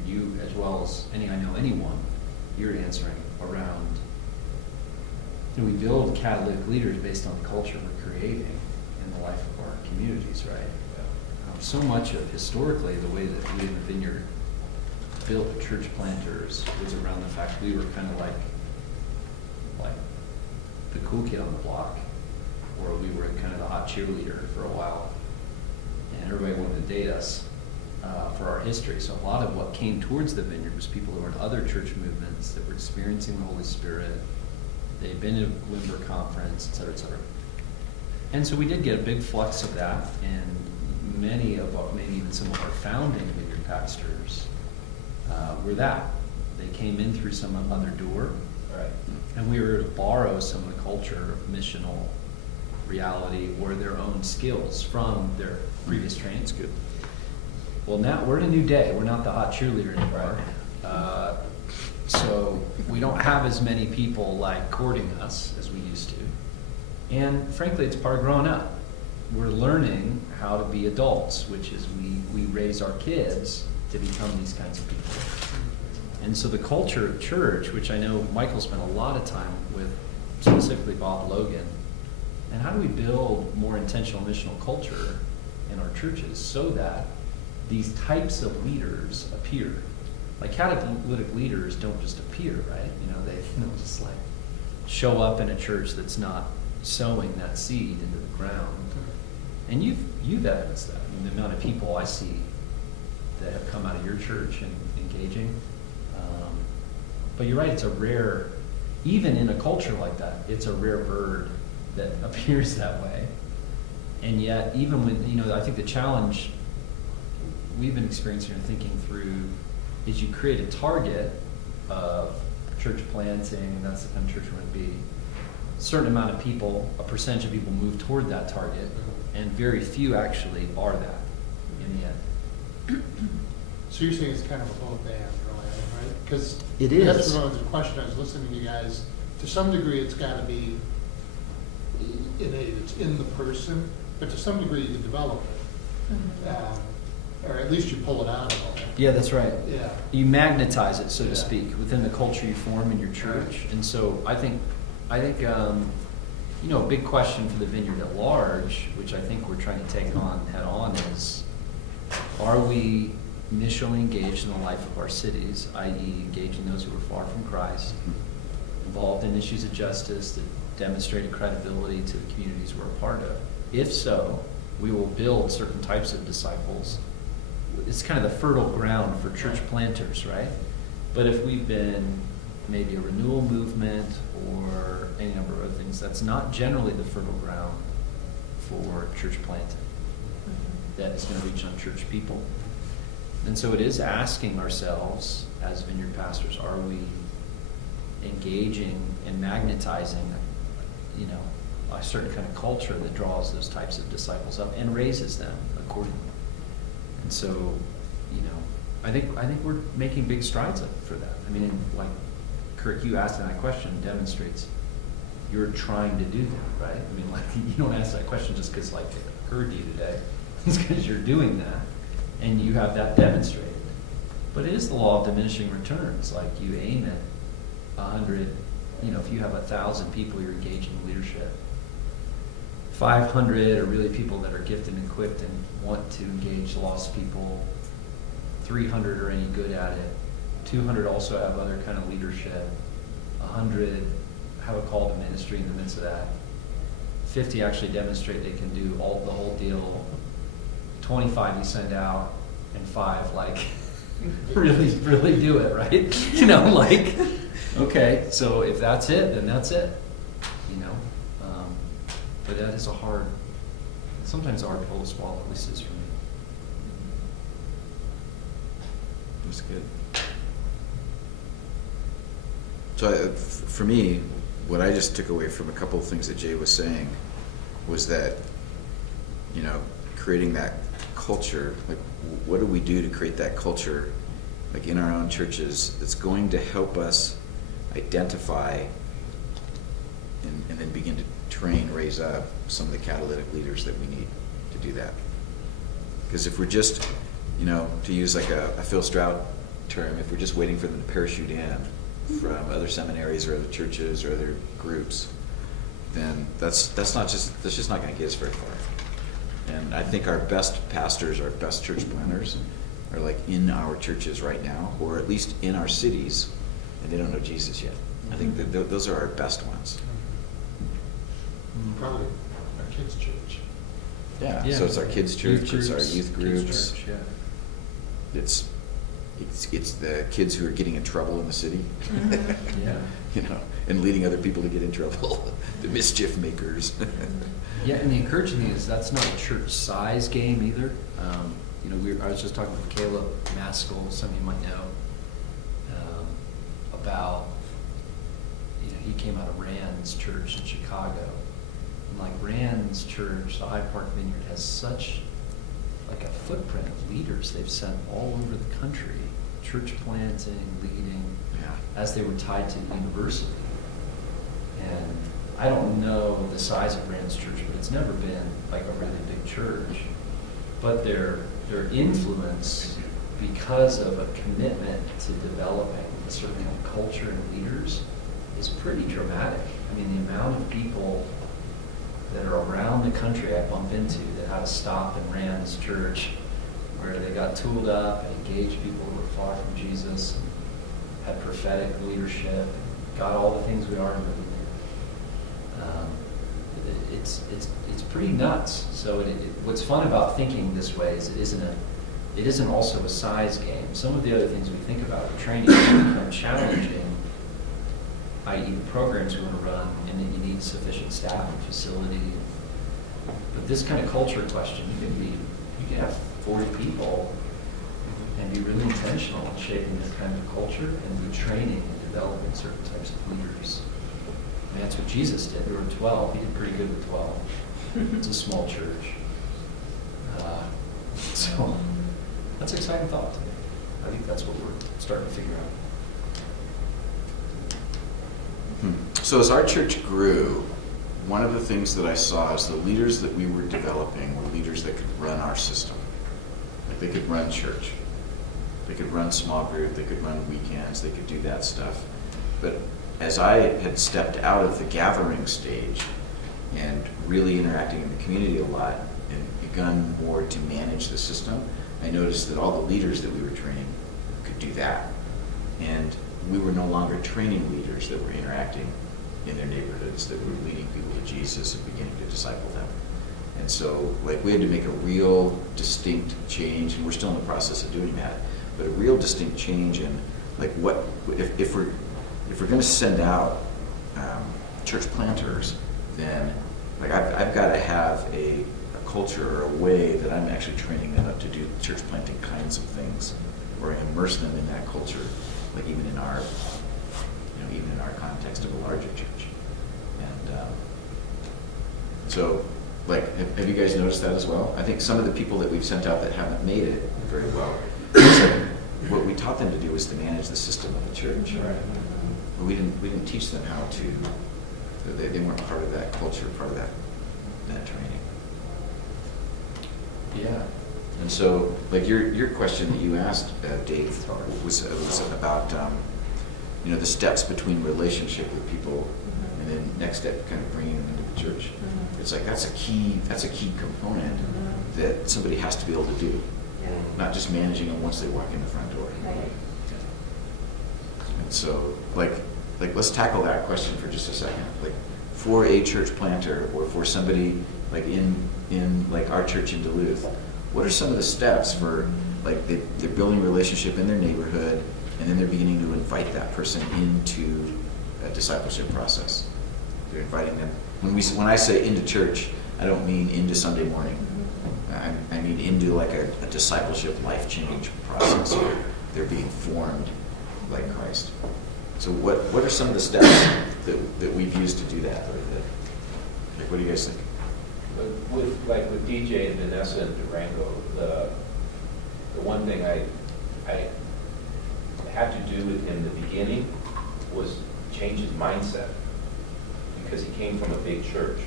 You as well as anyone, you're answering around. We build catalytic leaders based on the culture we're creating in the life of our communities, right? So much of historically the way that we in the Vineyard built church planters was around the fact we were kind of like the cool kid on the block, or we were kind of the hot cheerleader for a while, and everybody wanted to date us. For our history. So a lot of what came towards the Vineyard was people who were in other church movements that were experiencing the Holy Spirit. They'd been to a Limber conference, et cetera, et cetera. And so we did get a big flux of that, and many of maybe even some of our founding Vineyard pastors were that. They came in through some other door, and we were to borrow some of the culture of missional reality or their own skills from their previous training. It's good. Well, now we're in a new day. We're not the hot cheerleader anymore. So we don't have as many people courting us as we used to. And frankly, it's part of growing up. We're learning how to be adults, which is we raise our kids to become these kinds of people. And so the culture of church, which I know Michael spent a lot of time with, specifically Bob Logan, and how do we build more intentional missional culture in our churches so that these types of leaders appear. Catalytic leaders don't just appear, right? They don't just show up in a church that's not sowing that seed into the ground. And you've evidenced that. The amount of people I see that have come out of your church and engaging. But you're right, it's a rare, even in a culture like that, it's a rare bird that appears that way. And yet, even when, I think the challenge we've been experiencing and thinking through is you create a target of church planting, and that's the kind of church we're going to be. A certain amount of people, a percentage of people move toward that target, and very few actually are that in the end. So you're saying it's kind of a both and, really, right? Because it is. That's one of the question I was listening to you guys. To some degree, it's got to be innate. It's in the person, but to some degree, you can develop it. Or at least you pull it out of them. Yeah, that's right. Yeah. You magnetize it, so to speak, within the culture you form in your church. And so I think a big question for the Vineyard at large, which I think we're trying to take on head on, is Are we missionally engaged in the life of our cities, i.e. engaging those who are far from Christ, involved in issues of justice that demonstrate credibility to the communities we're a part of? If so, we will build certain types of disciples. It's kind of the fertile ground for church planters, right? But if we've been maybe a renewal movement or any number of other things, that's not generally the fertile ground for church planting that is going to reach unchurched people. And so it is asking ourselves as vineyard pastors, are we engaging and magnetizing, a certain kind of culture that draws those types of disciples up and raises them accordingly. And so, I think we're making big strides for that. I mean, like Kirk, you asking that question demonstrates you're trying to do that, right? I mean, like, you don't ask that question just because, like, it occurred to you today. It's because you're doing that, and you have that demonstrated. But it is the law of diminishing returns. Like, you aim at 100, if you have 1,000 people you're engaging in leadership, 500 are really people that are gifted and equipped and want to engage lost people. 300 are any good at it. 200 also have other kind of leadership. 100 have a call to ministry in the midst of that. 50 actually demonstrate they can do the whole deal. 25 you send out, and 5 really do it, right? Okay, so if that's it, then that's it. But that is sometimes a hard pill to swallow, at least it is for me. That's good. So for me, what I just took away from a couple of things that Jay was saying was that, creating that culture, like what do we do to create that culture, like in our own churches, that's going to help us identify and then begin to train, raise up some of the catalytic leaders that we need to do that. Because if we're just, to use like a Phil Stroud term, if we're just waiting for them to parachute in from other seminaries or other churches or other groups, then that's just not going to get us very far. And I think our best pastors, our best church planners, are like in our churches right now, or at least in our cities, and they don't know Jesus yet. I think that those are our best ones. Probably our kids' church. Yeah. So it's our kids' church, it's our youth groups. Church, yeah. It's the kids who are getting in trouble in the city. Yeah. And leading other people to get in trouble. The mischief makers. Yeah, and the encouraging thing is that's not a church size game either. I was just talking with Caleb Maskell, some of you might know, about, he came out of Rand's church in Chicago. And like Rand's church, the Hyde Park Vineyard, has such like a footprint of leaders they've sent all over the country, church planting, leading, as they were tied to the university. And I don't know the size of Rand's church, but it's never been like a really big church. But their influence, because of a commitment to developing a certain kind of culture and leaders, is pretty dramatic. I mean, the amount of people that are around the country I bump into that had to stop in Rand's church, where they got tooled up and engaged people who were far from Jesus, and had prophetic leadership, got all the things we are in the Vineyard. It's pretty nuts. So what's fun about thinking this way is it isn't also a size game. Some of the other things we think about in training can become challenging, i.e. the programs we want to run, and then you need sufficient staff and facility. But this kind of culture question, you can have 40 people and be really intentional in shaping this kind of culture and be training and developing certain types of leaders. I mean, that's what Jesus did. There were 12. He did pretty good with 12. It's a small church. So that's an exciting thought to me. I think that's what we're starting to figure out. So as our church grew, one of the things that I saw is the leaders that we were developing were leaders that could run our system. Like they could run church. They could run small group. They could run weekends. They could do that stuff. But as I had stepped out of the gathering stage and really interacting in the community a lot and begun more to manage the system, I noticed that all the leaders that we were training could do that. And we were no longer training leaders that were interacting in their neighborhoods, that were leading people to Jesus and beginning to disciple them. And so, like, we had to make a real distinct change, and we're still in the process of doing that, but a real distinct change in, like, what, if we're going to send out church planters, then, like, I've got to have a culture or a way that I'm actually training them up to do church planting kinds of things, or immerse them in that culture, like even in our, even in our context of a larger church. And so, like, have you guys noticed that as well? I think some of the people that we've sent out that haven't made it very well, what we taught them to do was to manage the system of the church. Right. But we didn't teach them how to. They weren't part of that culture, part of that training. Yeah. And so, like, your question that you asked, Dave, was about the steps between relationship with people, and then next step, kind of bringing them into the church. It's like that's a key component that somebody has to be able to do, not just managing them once they walk in the front door. Right. And so, like let's tackle that question for just a second. Like, for a church planter, or for somebody like in like our church in Duluth, what are some of the steps for, like, they're building a relationship in their neighborhood, and then they're beginning to invite that person into a discipleship process? They're inviting them. When I say into church, I don't mean into Sunday morning. I mean into, like, a discipleship life change process where they're being formed like Christ. So what are some of the steps that we've used to do that? Like, what do you guys think? With DJ and Vanessa and Durango, the one thing I had to do with him in the beginning was change his mindset, because he came from a big church.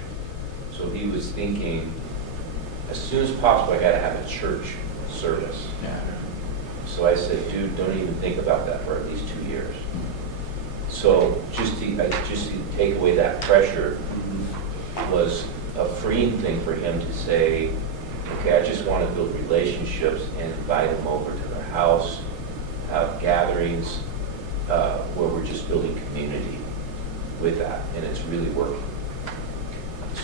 So he was thinking, as soon as possible, I got to have a church service. Yeah. So I said, dude, don't even think about that for at least 2 years. So just to take away that pressure was a freeing thing for him to say, okay, I just want to build relationships and invite them over to their house, have gatherings where we're just building community with that, and it's really working.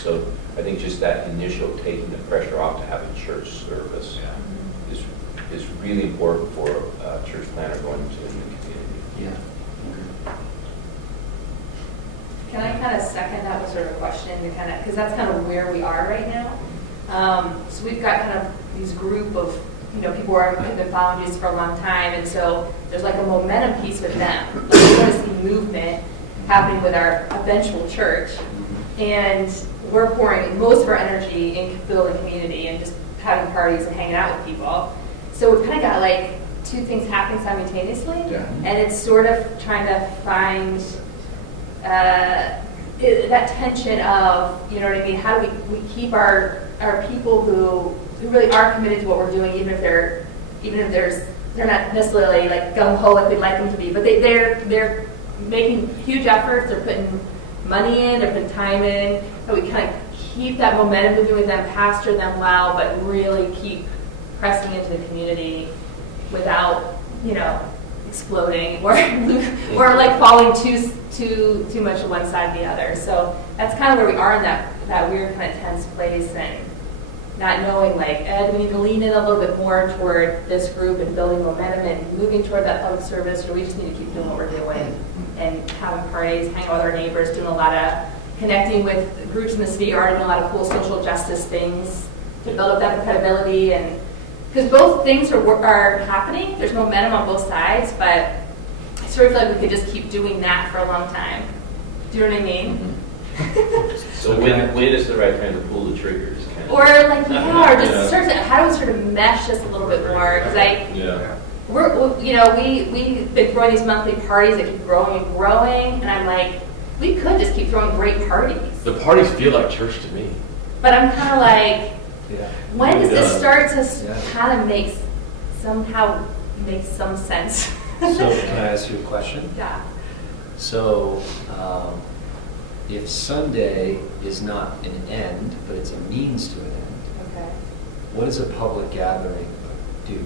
So I think just that initial taking the pressure off to have a church service is really important for a church planter going into a new community. Yeah. Can I kind of second that with sort of a question, because that's kind of where we are right now. So we've got kind of these group of people who have been following Jesus for a long time, and so there's like a momentum piece with them. Like, we want to see movement happening with our eventual church, and we're pouring most of our energy in building community and just having parties and hanging out with people. So we've kind of got like two things happening simultaneously, and it's sort of trying to find that tension of, you know what I mean, how do we keep our people who really are committed to what we're doing, even if they're not necessarily like gung-ho like we'd like them to be, but they're making huge efforts, they're putting money in, they're putting time in, so we kind of keep that momentum moving with them, pastor them well, but really keep pressing into the community without, exploding or like falling too much to one side or the other. So that's kind of where we are in that weird kind of tense place, and not knowing, like, do we need to lean in a little bit more toward this group and building momentum and moving toward that public service, or we just need to keep doing what we're doing and having parties, hanging out with our neighbors, doing a lot of connecting with groups in the city, already doing a lot of cool social justice things to build up that credibility. And because both things are happening, there's momentum on both sides, but I sort of feel like we could just keep doing that for a long time. Do you know what I mean? So when is the right time to pull the triggers? Or like, or just start to, how do we sort of mesh this a little bit more? Because we've been throwing these monthly parties that keep growing and growing, and I'm like, we could just keep throwing great parties. The parties feel like church to me. But I'm kind of like, when does this start to kind of make some sense? So can I ask you a question? Yeah. So if Sunday is not an end, but it's a means to an end, Okay. what is a public gathering do?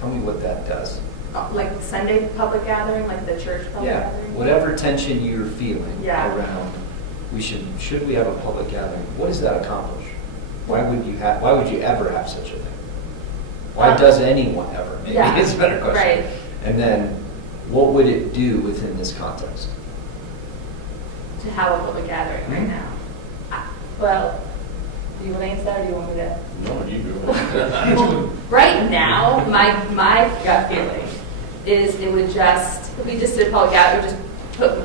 Tell me what that does. Like Sunday public gathering, like the church public Yeah, gathering? whatever tension you're feeling Yeah. around, should we have a public gathering? What does that accomplish? Why would you ever have such a thing? Why does anyone ever? Maybe Yeah, it's a better question. right. And then, what would it do within this context? To have a public gathering right now. Well, do you want to answer that or do you want me to? No, you do. Right now, my gut feeling is it would just, if we just did a public gathering,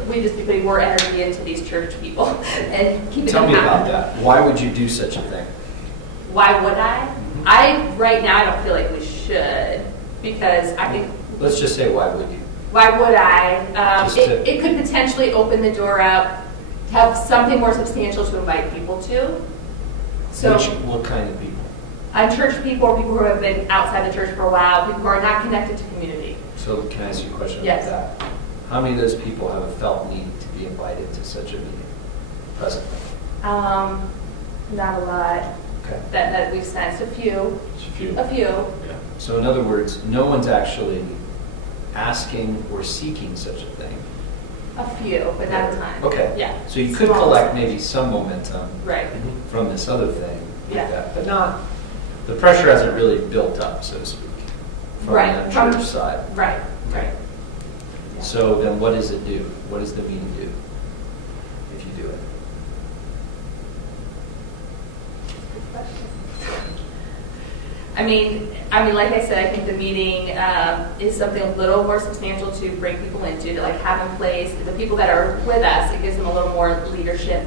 we'd just be putting more energy into these church people and keeping them Tell me happy. about that. Why would you do such a thing? Why would I? Right now, I don't feel like we should, because I think, Let's just say, why would you? why would I? Just to- It could potentially open the door up to have something more substantial to invite people to. So, What kind of people? church people or people who have been outside the church for a while, people who are not connected to community. So can I ask you a question Yes. about that? How many of those people have a felt need to be invited to such a meeting presently? Not a lot Okay. that we've sensed. A few. It's a few. Yeah. So in other words, no one's actually asking or seeking such a thing. A few, but not a ton. Okay. Yeah. So you could Small. collect maybe some momentum Right. from this other thing. like Yeah. that, but not, the pressure hasn't really built up, so to speak, from Right, the from- church side. Right. Right. Yeah. So then what does it do? What does the meeting do if you do it? I mean, like I said, I think the meeting is something a little more substantial to bring people into, to like have in place. The people that are with us, it gives them a little more leadership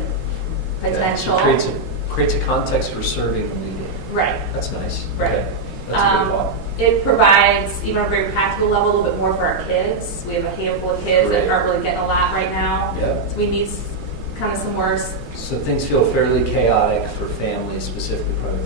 potential. Yeah, so creates a context for serving and leading. Right. That's nice. Right. Okay. That's a good thought. It provides, even on a very practical level, a little bit more for our kids. We have a handful of kids that Great. aren't really getting a lot right now. Yep. So we need kind of some more. So things feel fairly chaotic for families, specifically probably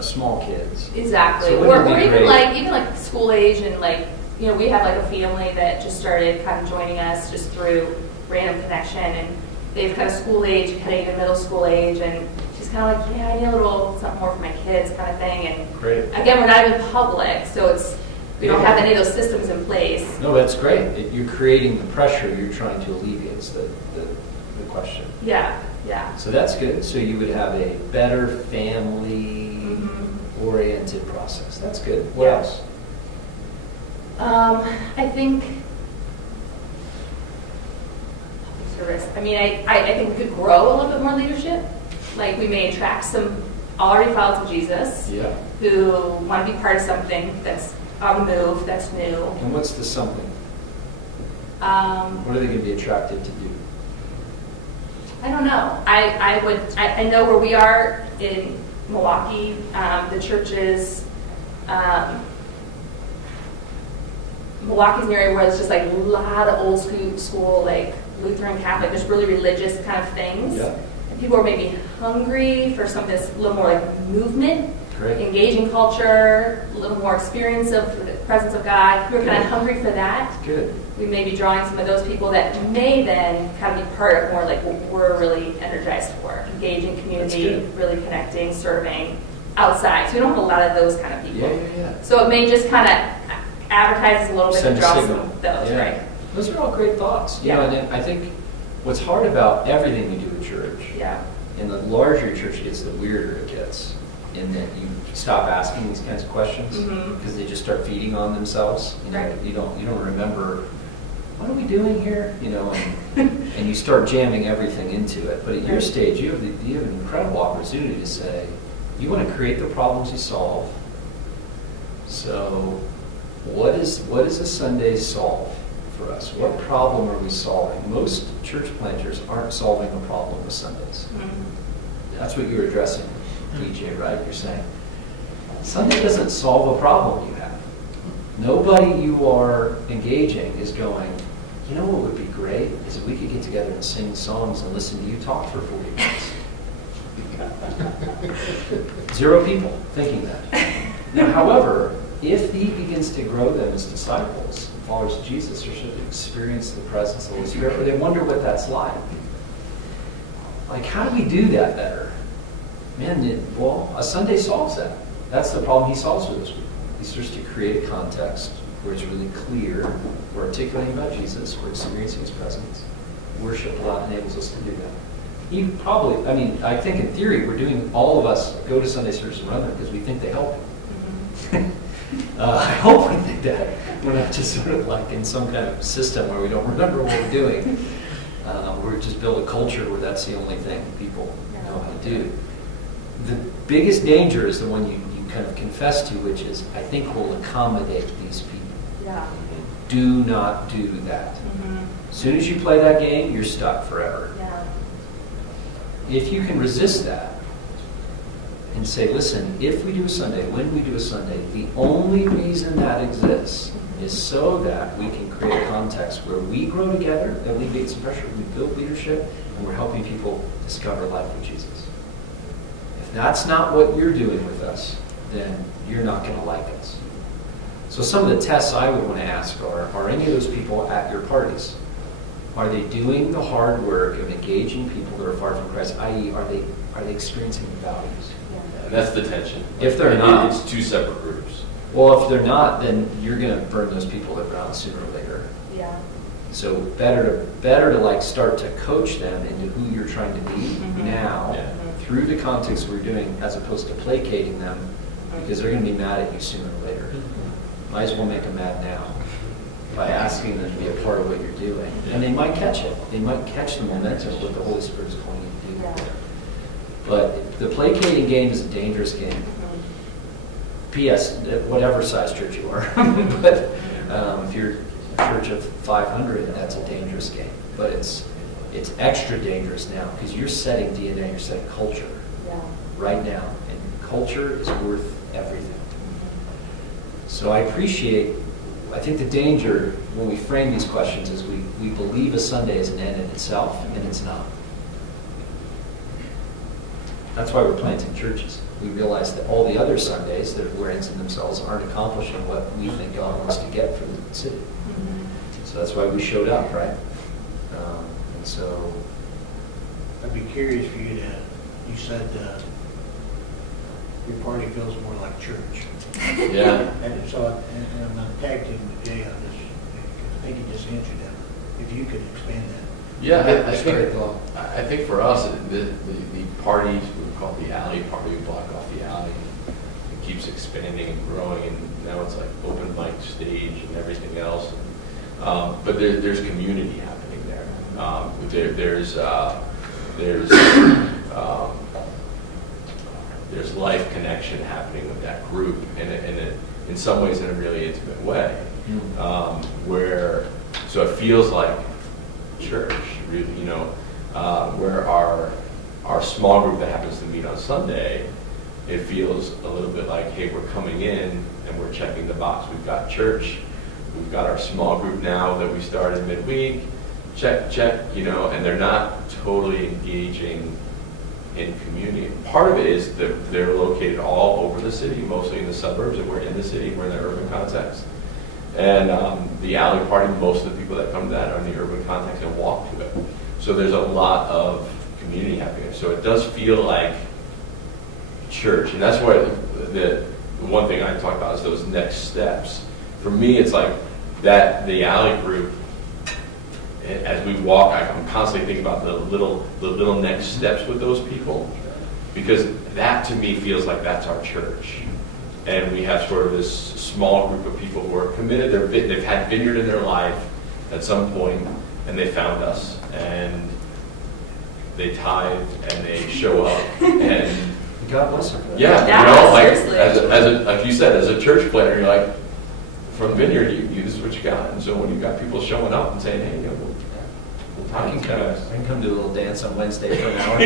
small kids. Exactly. So Or wouldn't it be even great- like school age and like, we have like a family that just started kind of joining us just through random connection, and they've kind of school age, heading to middle school age, and she's kind of like, yeah, I need a little something more for my kids kind of thing. And Great. again, we're not even public, so we don't have any of those systems in place. No, that's great. You're creating the pressure you're trying to alleviate is the question. Yeah, yeah. So that's good. So you would have a better family-oriented process. That's good. What Yeah. else? I think service. I mean, I think we could grow a little bit more leadership. Like we may attract some already followers of Jesus Yeah. who want to be part of something that's on the move, that's new. And what's the something? What are they going to be attracted to do? I don't know. I know where we are in Milwaukee, the churches, Milwaukee's an area where it's just like a lot of old school, like Lutheran, Catholic, just really religious kind of things. Yeah. And people are maybe hungry for something that's a little more like movement, Great. engaging culture, a little more experience of the presence of God. We're kind of hungry for that. Good. We may be drawing some of those people that may then kind of be part of more like what we're really energized for, engaging community, good. really connecting, serving outside. So we don't have a lot of those kind of people. Yeah. So it may just kind of advertise a little bit Send to a draw some signal. of those, Yeah. right? Those are all great thoughts. Yeah. And I think what's hard about everything you do at church, Yeah. and the larger your church gets, the weirder it gets, in that you stop asking these kinds of questions Mhm. because they just start feeding on themselves. Right. You don't remember, what are we doing here? And you start jamming everything into it. But at your Right. stage, you have an incredible opportunity to say, you want to create the problems you solve. So what is a Sunday solve for us? What problem are we solving? Most church planters aren't solving a problem with Sundays. Mhm. That's what you're addressing, DJ, right? You're saying, Sunday doesn't solve a problem you have. Nobody you are engaging is going, you know what would be great is if we could get together and sing songs and listen to you talk for 40 minutes. Zero people thinking that. Now, however, if he begins to grow them as disciples, followers of Jesus, or should experience the presence of the Holy Spirit, or they wonder what that's like. Like, how do we do that better? Man, well, a Sunday solves that. That's the problem he solves for those people. He starts to create a context where it's really clear, we're articulating about Jesus, we're experiencing his presence. Worship a lot enables us to do that. You probably, I mean, I think in theory, we're doing, all of us go to Sunday service and run them because we think they help. I hope we think that. We're not just sort of like in some kind of system where we don't remember what we're doing. We're just build a culture where that's the only thing people know how to do. The biggest danger is the one you kind of confess to, which is, I think we'll accommodate these people. Yeah. Do not do that. As soon as you play that game, you're stuck forever. Yeah. If you can resist that and say, listen, if we do a Sunday, when we do a Sunday, the only reason that exists is so that we can create a context where we grow together, alleviate some pressure, we build leadership, and we're helping people discover life with Jesus. If that's not what you're doing with us, then you're not going to like us. So some of the tests I would want to ask are any of those people at your parties? Are they doing the hard work of engaging people that are far from Christ, i.e., are they experiencing the values? And that's the tension. If they're not, it's two separate groups. Well, if they're not, then you're going to burn those people around sooner or later. Yeah. So better to like start to coach them into who you're trying to be now through the context we're doing, as opposed to placating them, because they're going to be mad at you sooner or later. Might as well make them mad now by asking them to be a part of what you're doing. And they might catch it. They might catch the momentum of what the Holy Spirit is calling you to do. Yeah. But the placating game is a dangerous game. P.S. Whatever size church you are. But if you're a church of 500, that's a dangerous game. But it's extra dangerous now because you're setting DNA, you're setting culture right now. And culture is worth everything. So I think the danger when we frame these questions is we believe a Sunday is an end in itself, and it's not. That's why we're planting churches. We realize that all the other Sundays that are ends in themselves aren't accomplishing what we think God wants to get for the city. So that's why we showed up, right? And so I'd be curious for you said your party feels more like church. Yeah. And so, and I'm not tag teaming with Jay on this, I think he just answered that. If you could expand that. Yeah, I I think for us, the parties, we call it the alley party, we block off the alley. It keeps expanding and growing, and now it's like open mic stage and everything else. But there's community happening there. There's life connection happening with that group, and in some ways in a really intimate way, so it feels like church, really, where our small group that happens to meet on Sunday, it feels a little bit like, hey, we're coming in and we're checking the box. We've got church, we've got our small group now that we started midweek, check, and they're not totally engaging in community. Part of it is that they're located all over the city, mostly in the suburbs, and we're in the city, we're in the urban context. And the alley party, most of the people that come to that are in the urban context and walk to it. So there's a lot of community happening. So it does feel like church. And that's why the one thing I talk about is those next steps. For me, it's like that the alley group, as we walk, I'm constantly thinking about the little next steps with those people, because that to me feels like that's our church. And we have sort of this small group of people who are committed. They've had Vineyard in their life at some point, and they found us, and they tithe, and they show up, and God bless them. Yeah, seriously. like you said, as a church planner, you're like, from Vineyard, this is what you got. And so when you've got people showing up and saying, hey, we'll I can come do a little dance on Wednesday for an hour.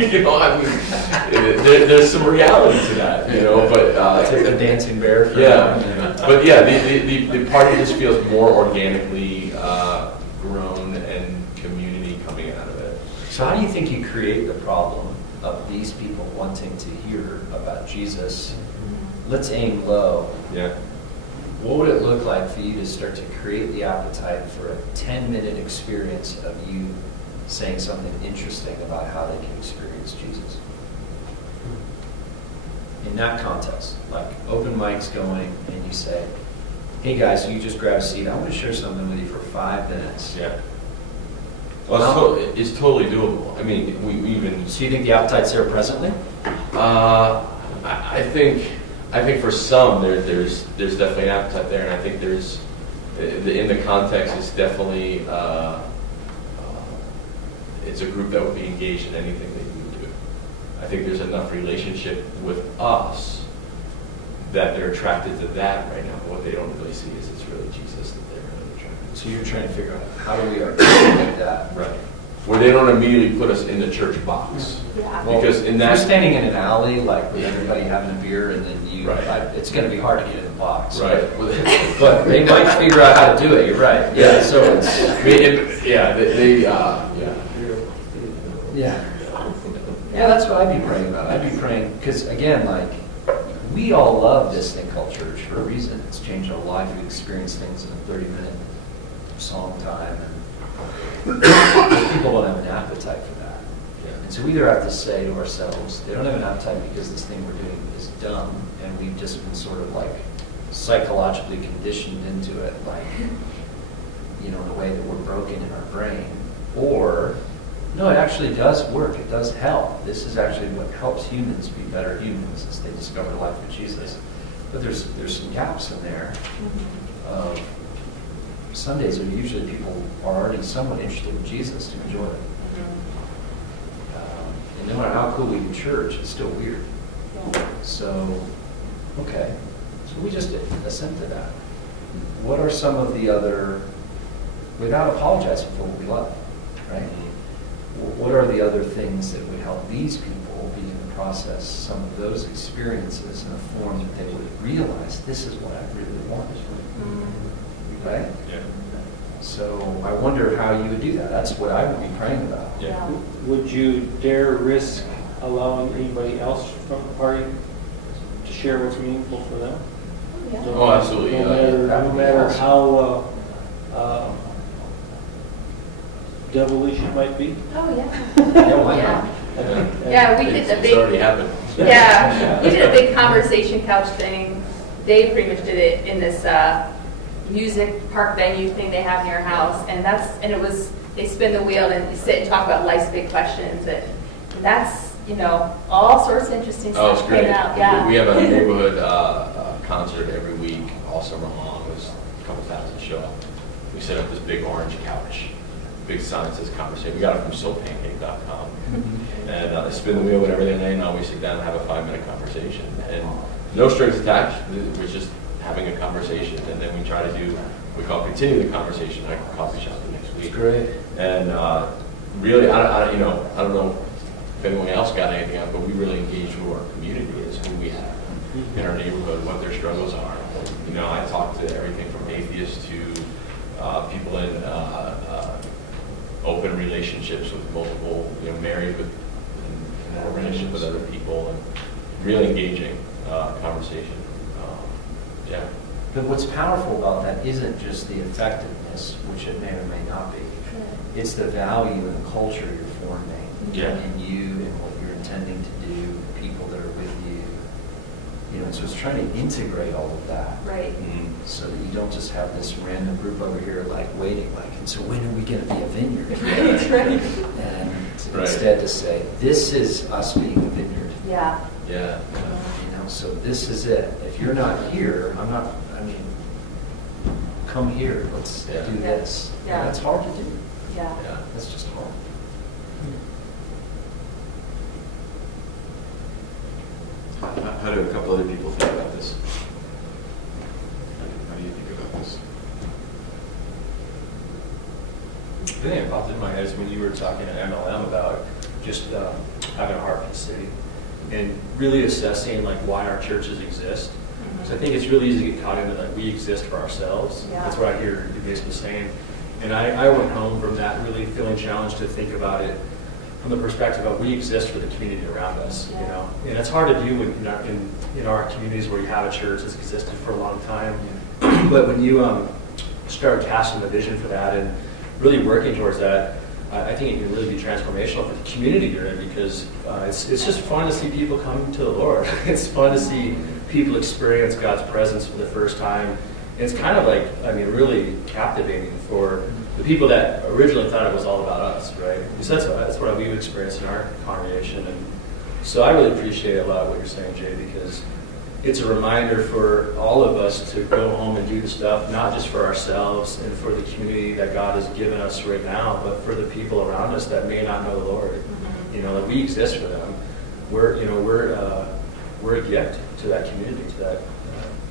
There's some reality to that, but take the dancing bear. But the party just feels more organically grown and community coming out of it. So how do you think you create the problem of these people wanting to hear about Jesus? Let's aim low. Yeah. What would it look like for you to start to create the appetite for a 10-minute experience of you saying something interesting about how they can experience Jesus? in that context, like open mics going, and you say, hey guys, you just grab a seat, I want to share something with you for 5 minutes. Yeah. Well, it's totally doable. I mean, we even. So you think the appetite's there presently? I think for some there's definitely an appetite there, and I think there's in the context it's definitely it's a group that would be engaged in anything that you would do. I think there's enough relationship with us that they're attracted to that right now. But what they don't really see is it's really Jesus that they're really attracted to. So you're trying to figure out how do we articulate that? Right. Where they don't immediately put us in the church box. Yeah. Because in if that. you're standing in an alley, like with everybody having a beer, and then you, Right. it's going to be hard to get in the box. Right. But they might figure out how to do it. You're right. Yeah. So it's. I mean, Yeah. Yeah, that's what I'd be praying about. I'd be praying, because again, like, we all love this thing called church for a reason. It's changed our life. We experience things in a 30-minute song time, and people don't have an appetite for that. And so we either have to say to ourselves, they don't have an appetite because this thing we're doing is dumb, and we've just been sort of like psychologically conditioned into it, like, you know, in a way that we're broken in our brain. Or, no, it actually does work. It does help. This is actually what helps humans be better humans as they discover life with Jesus. But there's some gaps in there. Sundays are usually people are already somewhat interested in Jesus to enjoy it. And no matter how cool we do church, it's still weird. So, okay. So we just assent to that. What are some of the other, without apologizing for what we love, right? What are the other things that would help these people begin to process some of those experiences in a form that they would realize this is what I really want? Right? Yeah. So I wonder how you would do that. That's what I would be praying about. Yeah. Would you dare risk allowing anybody else from the party to share what's meaningful for them? Oh, absolutely. No matter how devilish it might be? Oh, yeah. Yeah, why not? Yeah, we did the It's already big, happened. yeah, we did a big conversation couch thing. Dave pretty much did it in this music park venue thing they have near our house, and it was, they spin the wheel and you sit and talk about life's big questions, and that's, you know, all sorts of interesting Oh, stuff it's great. came out, yeah. We have a neighborhood concert every week, all summer long. There's a couple thousand show up. We set up this big orange couch, big sign that says conversation. We got it from soulpancake.com. And spin the wheel whenever they land on, we sit down and have a 5-minute conversation. And no strings attached. We're just having a conversation. And then we try to do, we call continue the conversation at a coffee shop the next week. Great. And really, I don't know if anyone else got anything out, but we really engage who our community is, who we have in our neighborhood, what their struggles are. You know, I talk to everything from atheists to people in open relationships with multiple, you know, married with in a relationship with other people, and really engaging conversation. Yeah. But what's powerful about that isn't just the effectiveness, which it may or may not be. It's the value and the culture you're forming in you and what you're intending to do, the people that are with you. You know, so it's trying to integrate all of that. Right. So that you don't just have this random group over here like waiting, like, and so when are we going to be a vineyard? That's right. And instead to say, this is us being a vineyard. Yeah. Yeah. You know, so this is it. If you're not here, come here, let's do this. Yeah. And that's hard to do. Yeah. That's just hard. How do a couple other people think about this? How do you think about this? The thing that popped in my head is when you were talking at MLM about just having a heart for the city and really assessing like why our churches exist. So I think it's really easy to get caught into like we exist for ourselves. Yeah. That's what I hear you basically saying. And I went home from that really feeling challenged to think about it from the perspective of we exist for the community around us, you know. And it's hard to do in our communities where you have a church that's existed for a long time. But when you start casting the vision for that and really working towards that, I think it can really be transformational for the community you're in, because it's just fun to see people come to the Lord. It's fun to see people experience God's presence for the first time. It's kind of like, I mean, really captivating for the people that originally thought it was all about us, right? Because that's what we've experienced in our congregation. And so I really appreciate a lot what you're saying, Jay, because it's a reminder for all of us to go home and do the stuff, not just for ourselves and for the community that God has given us right now, but for the people around us that may not know the Lord. You know, that we exist for them. We're a gift to that community, to that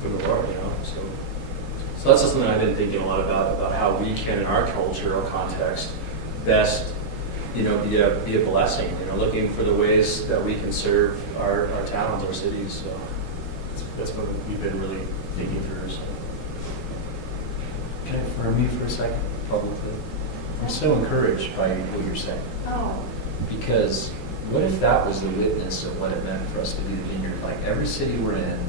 from the Lord. You know, so that's something I've been thinking a lot about how we can, in our cultural context, best, you know, be a blessing. You know, looking for the ways that we can serve our towns, our cities. So that's what we've been really thinking through. So. Can I affirm you for a second, publicly? I'm so encouraged by what you're saying. Oh. Because what if that was the witness of what it meant for us to be the Vineyard? Like every city we're in,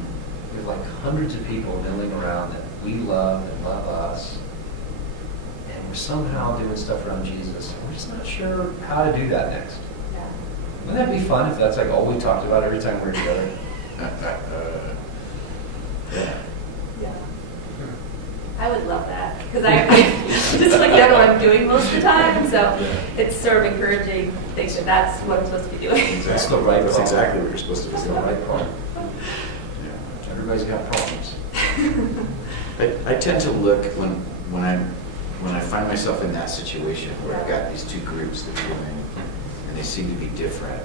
we have like hundreds of people milling around that we love and love us. And we're somehow doing stuff around Jesus. We're just not sure how to do that next. Yeah. Wouldn't that be fun if that's like all we talked about every time we're together? Yeah. Yeah. I would love that, because I just like that's what I'm doing most of the time, so it's sort of encouraging to think that that's what I'm supposed to be doing. That's the right That's call. exactly what you're supposed to be That's the doing. right call. Yeah. Everybody's got problems. I tend to look when I find myself in that situation where I've got these two groups that are doing, and they seem to be different.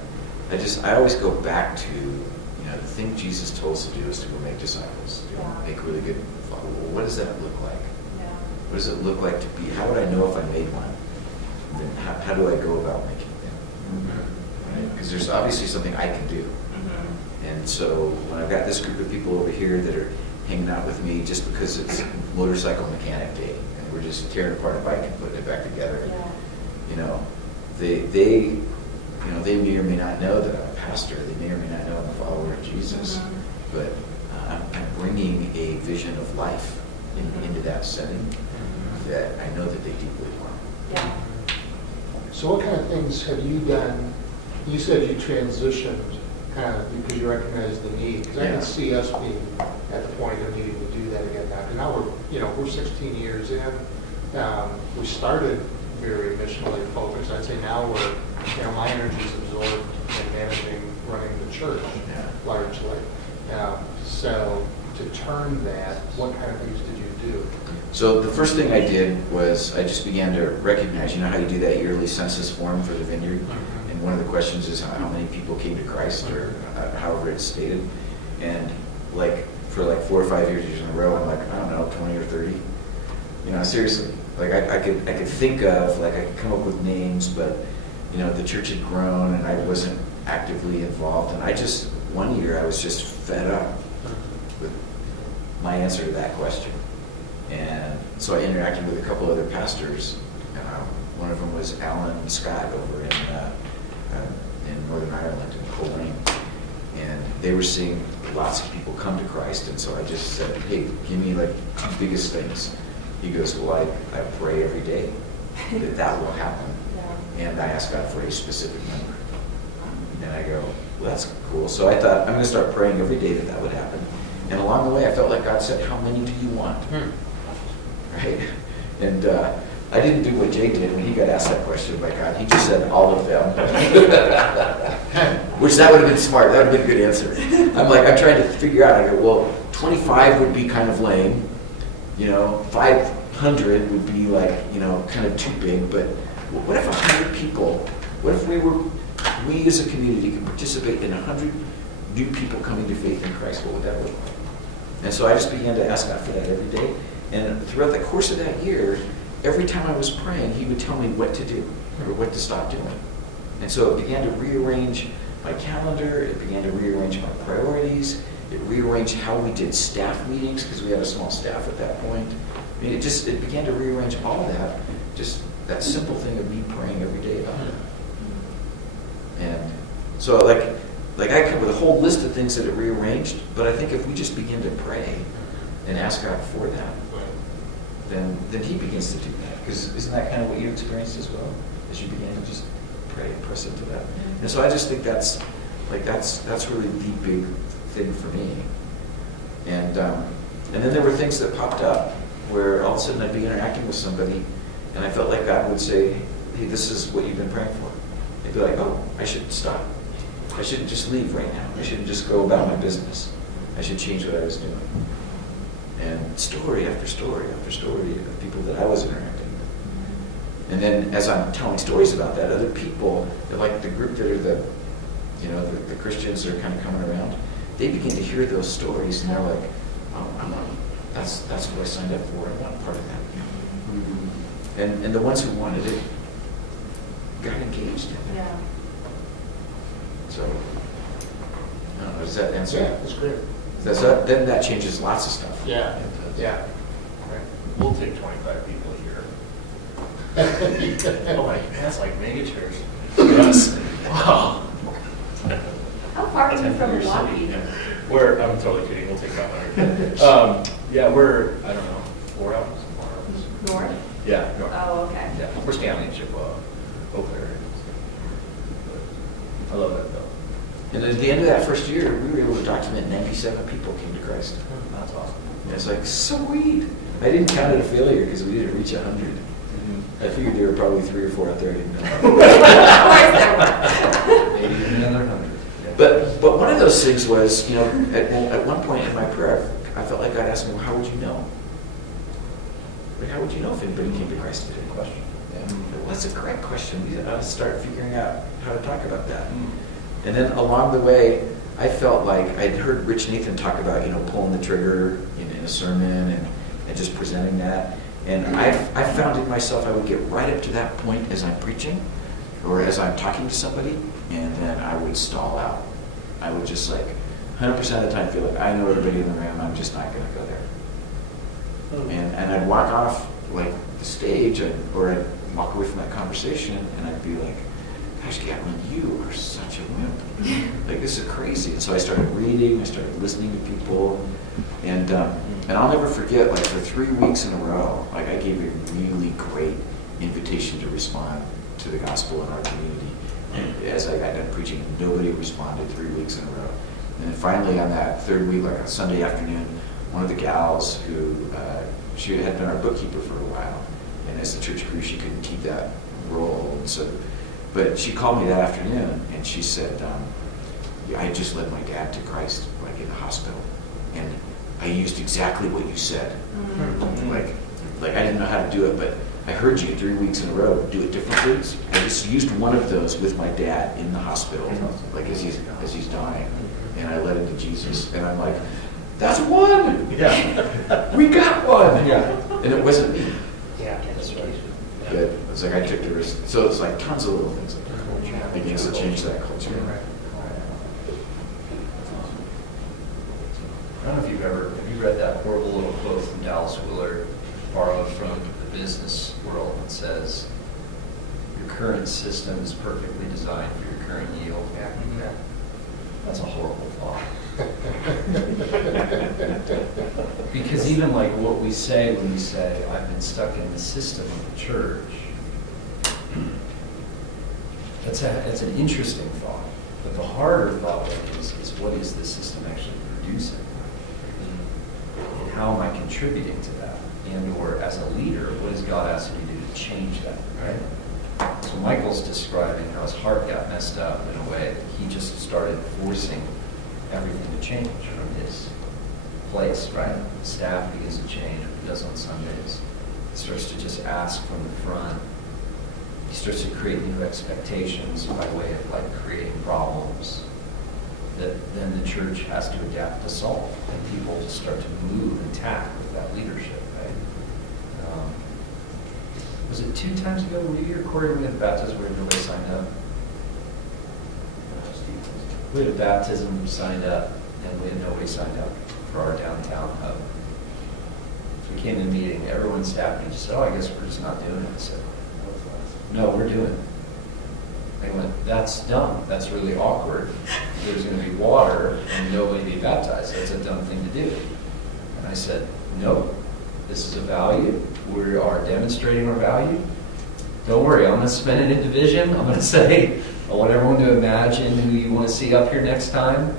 I always go back to, you know, the thing Jesus told us to do is to go make disciples, to make really good. What does that look like? Yeah. What does it look like to be? How would I know if I made one? Then how do I go about making them? Right? Because there's obviously something I can do. And so when I've got this group of people over here that are hanging out with me just because it's motorcycle mechanic day and we're just tearing apart a bike and putting it back together, you know, they may or may not know that I'm a pastor. They may or may not know I'm a follower of Jesus, but I'm bringing a vision of life into that setting that I know that they deeply want. Yeah. So what kind of things have you done? You said you transitioned kind of because you recognized the need. Because I can see us being at the point of needing to do that again now. And now we're 16 years in. We started very missionally focused. I'd say now my energy is absorbed in managing, running the church largely. So to turn that, what kind of things did you do? So the first thing I did was I just began to recognize, you know how you do that yearly census form for the Vineyard? And one of the questions is how many people came to Christ, or however it's stated. And for 4 or 5 years in a row, I'm like, I don't know, 20 or 30. You know, seriously. Like I could think of, I could come up with names, but you know, the church had grown and I wasn't actively involved. And one year I was just fed up with my answer to that question. And so I interacted with a couple other pastors. One of them was Alan Scott over in Northern Ireland, in Coleraine. And they were seeing lots of people come to Christ. And so I just said, hey, give me two biggest things. He goes, well, I pray every day that will happen. And I ask God for a specific number. And I go, well, that's cool. So I thought, I'm going to start praying every day that would happen. And along the way, I felt like God said, how many do you want? Right? And I didn't do what Jay did when he got asked that question by God. He just said, all of them. Which that would have been smart. That would have been a good answer. I'm trying to figure out. I go, well, 25 would be kind of lame. 500 would be kind of too big. But what if 100 people, what if we as a community can participate in 100 new people coming to faith in Christ? What would that look like? And so I just began to ask God for that every day. And throughout the course of that year, every time I was praying, he would tell me what to do or what to stop doing. And so it began to rearrange my calendar. It began to rearrange my priorities. It rearranged how we did staff meetings, because we had a small staff at that point. I mean, it began to rearrange all that, just that simple thing of me praying every day about it. And so I come up with a whole list of things that it rearranged, but I think if we just begin to pray and ask God for that, then he begins to do that. Because isn't that kind of what you experienced as well? as you begin to just pray and press into that. And so I just think that's really the big thing for me. And then there were things that popped up where all of a sudden I'd be interacting with somebody, and I felt like God would say, hey, this is what you've been praying for. They'd be like, oh, I should stop. I shouldn't just leave right now. I shouldn't just go about my business. I should change what I was doing. And story after story after story of people that I was interacting with. And then as I'm telling stories about that, other people, like the group that are the Christians that are kind of coming around, they begin to hear those stories and they're like, oh, that's what I signed up for. I want part of that. And the ones who wanted it got engaged in it. Yeah. So, I don't know, does that answer? Yeah, that's great. Then that changes lots of stuff. Yeah. Yeah. Right. We'll take 25 people here. Oh, that's like mega church. Yes. Wow. How far are you from Milwaukee? I'm totally kidding, we'll take 500. Yeah, we're, I don't know, 4 hours? North? Yeah, north. Oh, okay. Yeah, we're Stanley and Chippewa, Eau Claire. I love that though. And at the end of that first year, we were able to document 97 people came to Christ. That's awesome. And it's like, sweet. I didn't count it a failure because we didn't reach 100. I figured there were probably 3 or 4 out there I didn't know. Maybe another 100. But one of those things was, at one point in my prayer, I felt like God asked me, well, how would you know? Like, how would you know if anybody came to Christ today? Question. Yeah. Well, that's a great question. We gotta start figuring out how to talk about that. And then along the way, I felt like I'd heard Rich Nathan talk about, pulling the trigger in a sermon and just presenting that. And I found in myself, I would get right up to that point as I'm preaching or as I'm talking to somebody, and then I would stall out. I would just 100% of the time feel like I know everybody in the room, I'm just not going to go there. And I'd walk off the stage, or I'd walk away from that conversation, and I'd be like, gosh, Gatlin, you are such a wimp. This is crazy. And so I started reading, I started listening to people, and I'll never forget, for 3 weeks in a row, I gave a really great invitation to respond to the gospel in our community. And as I got done preaching, nobody responded 3 weeks in a row. And then finally on that third week, on Sunday afternoon, one of the gals who, she had been our bookkeeper for a while, and as the church grew, she couldn't keep that role. And so, but she called me that afternoon, and she said, I had just led my dad to Christ, in the hospital, and I used exactly what you said. I didn't know how to do it, but I heard you 3 weeks in a row do it differently. I just used one of those with my dad in the hospital, as he's dying, and I led him to Jesus. And I'm like, that's one. Yeah, we got one. Yeah, and it wasn't me. Yeah, that's right. But it's I took the risk. So it's tons of little things that begins to change that culture. I don't know if have you read that horrible little quote from Dallas Willard, borrowed from the business world, that says, your current system is perfectly designed for your current yield. Yeah. That's a horrible thought. Because even what we say when we say, I've been stuck in the system of the church, that's an interesting thought. But the harder thought is what is this system actually producing? And how am I contributing to that? And or as a leader, what is God asking me to do to change that, right? So Michael's describing how his heart got messed up in a way that he just started forcing everything to change from his place, right? The staff begins to change, what he does on Sundays. He starts to just ask from the front. He starts to create new expectations by way of creating problems that then the church has to adapt to solve, and people just start to move and tack with that leadership, right? Was it 2 times ago, were you here, Corey, we had a baptism where everybody signed up? We had a baptism signed up, and we had nobody signed up for our downtown hub. So we came to the meeting, everyone staffed me, just said, I guess we're just not doing it. I said, no, we're doing it. They went, that's dumb, that's really awkward. There's going to be water and nobody be baptized. That's a dumb thing to do. And I said, no, this is a value. We are demonstrating our value. don't worry, I'm going to spin it into vision. I'm going to say, I want everyone to imagine who you want to see up here next time.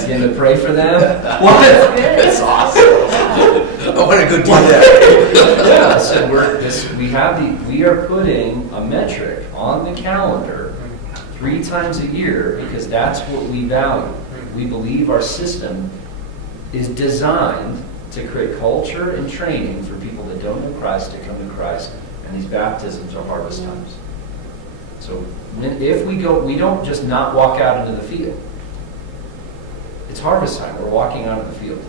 Begin to pray for them. What? That's awesome. I want to go do that. Yeah, so we are putting a metric on the calendar 3 times a year because that's what we value. We believe our system is designed to create culture and training for people that don't know Christ to come to Christ, and these baptisms are harvest times. So if we go, we don't just not walk out into the field. It's harvest time. We're walking out of the field.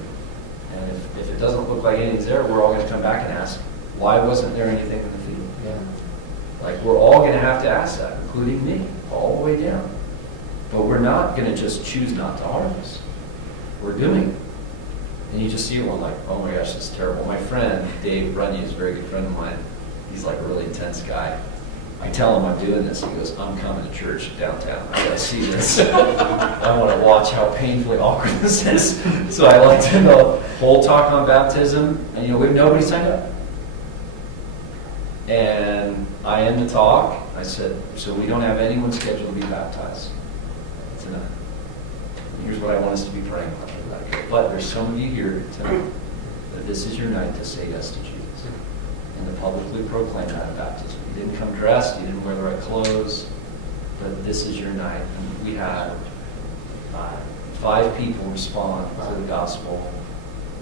And if it doesn't look like anything's there, we're all going to come back and ask, why wasn't there anything in the field? Yeah. Like, we're all going to have to ask that, including me, all the way down. But we're not going to just choose not to harvest. We're doing it. And you just see everyone like, oh my gosh, this is terrible. My friend, Dave Runyon, is a very good friend of mine. He's like a really intense guy. I tell him I'm doing this. He goes, I'm coming to church downtown. I got to see this. I want to watch how painfully awkward this is. So I like to know whole talk on baptism. And we have nobody signed up. And I end the talk. I said, so we don't have anyone scheduled to be baptized tonight. Here's what I want us to be praying about. But there's some of you here tonight that this is your night to say yes to Jesus and to publicly proclaim that at baptism. You didn't come dressed, you didn't wear the right clothes, but this is your night. And we had 5 people respond to the gospel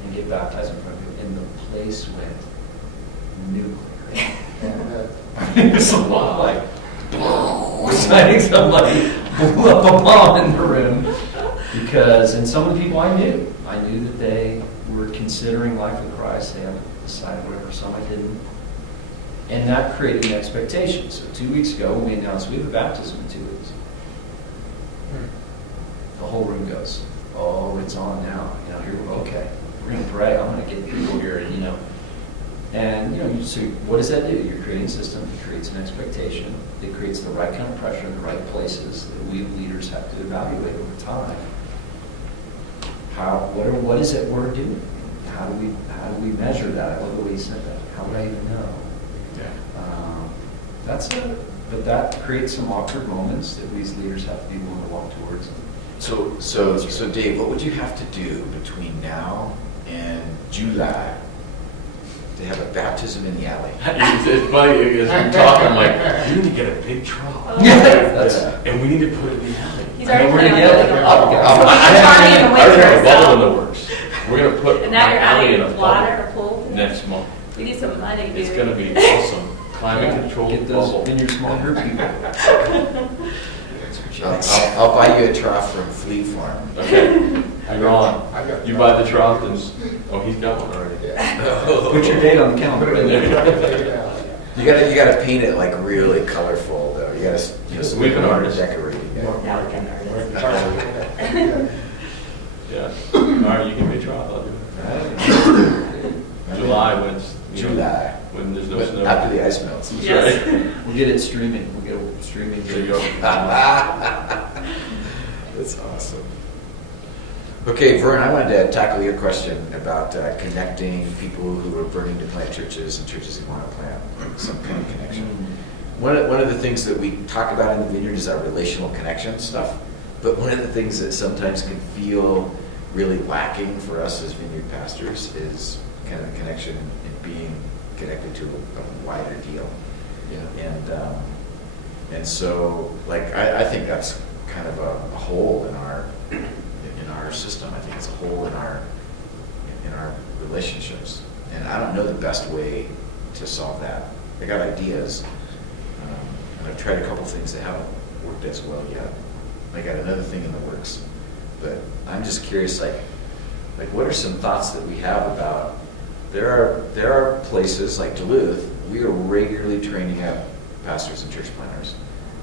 and get baptized in front of you, and the place went nuclear. It was a lot like, I think somebody blew up a bomb in the room. And some of the people I knew that they were considering life with Christ. They haven't decided whatever, some I didn't. And that created an expectation. So 2 weeks ago, we announced we have a baptism in 2 weeks. The whole room goes, oh, it's on now. Here we go. Okay, we're going to pray. I'm going to get people here, And so what does that do? You're creating a system. It creates an expectation. It creates the right kind of pressure in the right places that we leaders have to evaluate over time. What is it we're doing? How do we measure that? I love the way you said that. How would I even know? Yeah. But that creates some awkward moments that we as leaders have to be willing to walk towards. So Dave, what would you have to do between now and July to have a baptism in the alley? It's funny, as we're talking, I'm like, you need to get a big trough. And we need to put it in the alley. He's already put it in a bubble in the works. We're going to put and now my you're alley in a adding water or bubble pool. next month. We need some money, dude. It's going to be awesome. Climate controlled Get those bubble. in your small group people. I'll buy you a trough from Flea Farm. Okay. You're on. You buy the trough, and he's got one already. Put your date on the calendar. You gotta paint it like really colorful though. You gotta We've been artists. decorating it. Yeah. All right, you give me a trough. I'll do it. July when there's no snow. After the ice melts. That's Yes. right. We'll get it streaming. We'll get it streaming. There you go. That's awesome. Okay, Vern, I wanted to tackle your question about connecting people who are burning to plant churches and churches who want to plant some kind of connection. One of the things that we talk about in the Vineyard is our relational connection stuff. But one of the things that sometimes can feel really lacking for us as Vineyard pastors is kind of connection and being connected to a wider deal. Yeah. And so, like, I think that's kind of a hole in our system. I think it's a hole in our relationships, and I don't know the best way to solve that. I got ideas, and I've tried a couple things that haven't worked as well yet. I got another thing in the works, but I'm just curious, like what are some thoughts that we have about? There are places like Duluth. We are regularly training up pastors and church planners,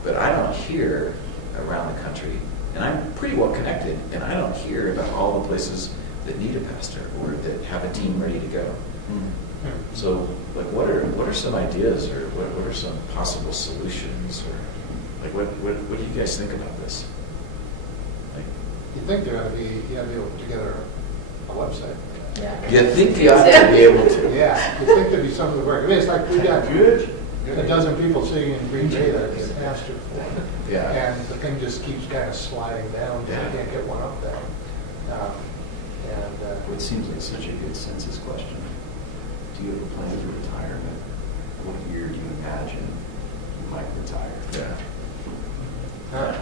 but I don't hear around the country. And I'm pretty well connected, and I don't hear about all the places that need a pastor or that have a team ready to go. Mm-hmm. So, like, what are some ideas, or what are some possible solutions, or like what do you guys think about this? You think there ought to be able to put together a website? You think you ought to be able to. Yeah, you think there'd be something to work. I mean, it's like we got a dozen people sitting in Green Bay that get pastor for. Yeah. And the thing just keeps kind of sliding down, so you can't get one up there. It seems like such a good census question. Do you have a plan for retirement? What year do you imagine you might retire? Yeah.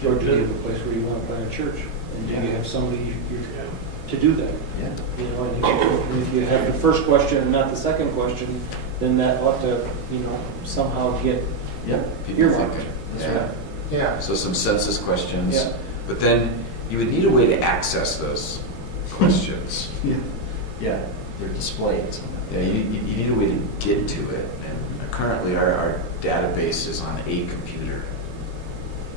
George, do you have a place where you want to plant a church? And do you have somebody to do that? Yeah. You know, and if you have the first question and not the second question, then that ought to, somehow get People earmarked. thinking. That's Yeah. right. Yeah. So some census questions. Yeah. But then you would need a way to access those questions. Yeah, they're displayed somehow. Yeah, you need a way to get to it. And currently our database is on a computer.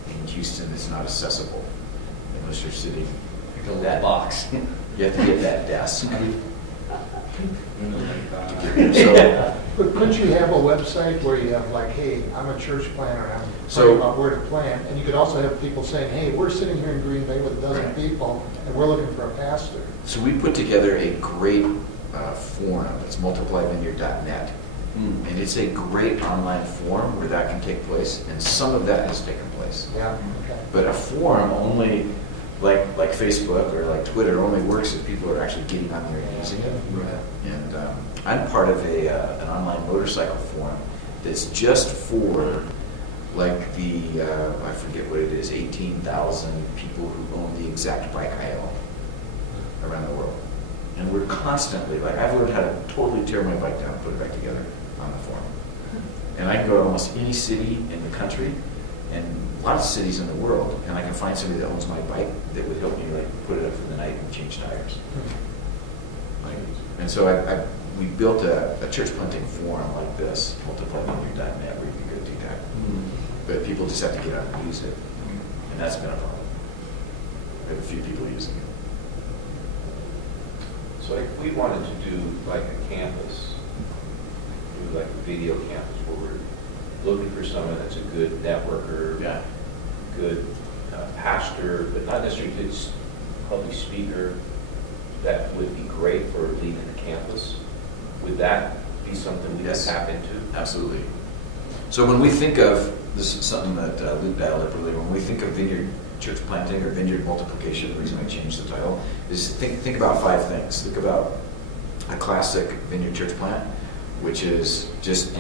In Houston, it's not accessible unless you're sitting Like a little box. You have to get that desk. So, but couldn't you have a website where you have like, hey, I'm a church planner, I'm talking about where to plant, and you could also have people saying, hey, we're sitting here in Green Bay with a dozen people, and we're looking for a pastor. So we put together a great forum. It's multiplyvineyard.net. And it's a great online forum where that can take place, and some of that has taken place. Yeah, okay. But a forum only, like Facebook or like Twitter, only works if people are actually getting on there and using it. And I'm part of an online motorcycle forum that's just for like the, I forget what it is, 18,000 people who own the exact bike I own around the world. And we're constantly, like I've learned how to totally tear my bike down and put it back together on the forum. And I can go to almost any city in the country and lots of cities in the world, and I can find somebody that owns my bike that would help me like put it up for the night and change tires. And so we built a church planting forum like this, multiplyvineyard.net, where you can go do that. But people just have to get out and use it, and that's been a problem. We have a few people using it. So if we wanted to do like a campus, do like a video campus where we're looking for someone that's a good networker, good pastor, but not necessarily good public speaker, that would be great for leading a campus. Would that be something we could tap into? Absolutely. So when we think of, this is something that Luke dialed up earlier, when we think of Vineyard church planting or Vineyard multiplication, the reason I changed the title, is think about 5 things. Think about a classic Vineyard church plant, which is just,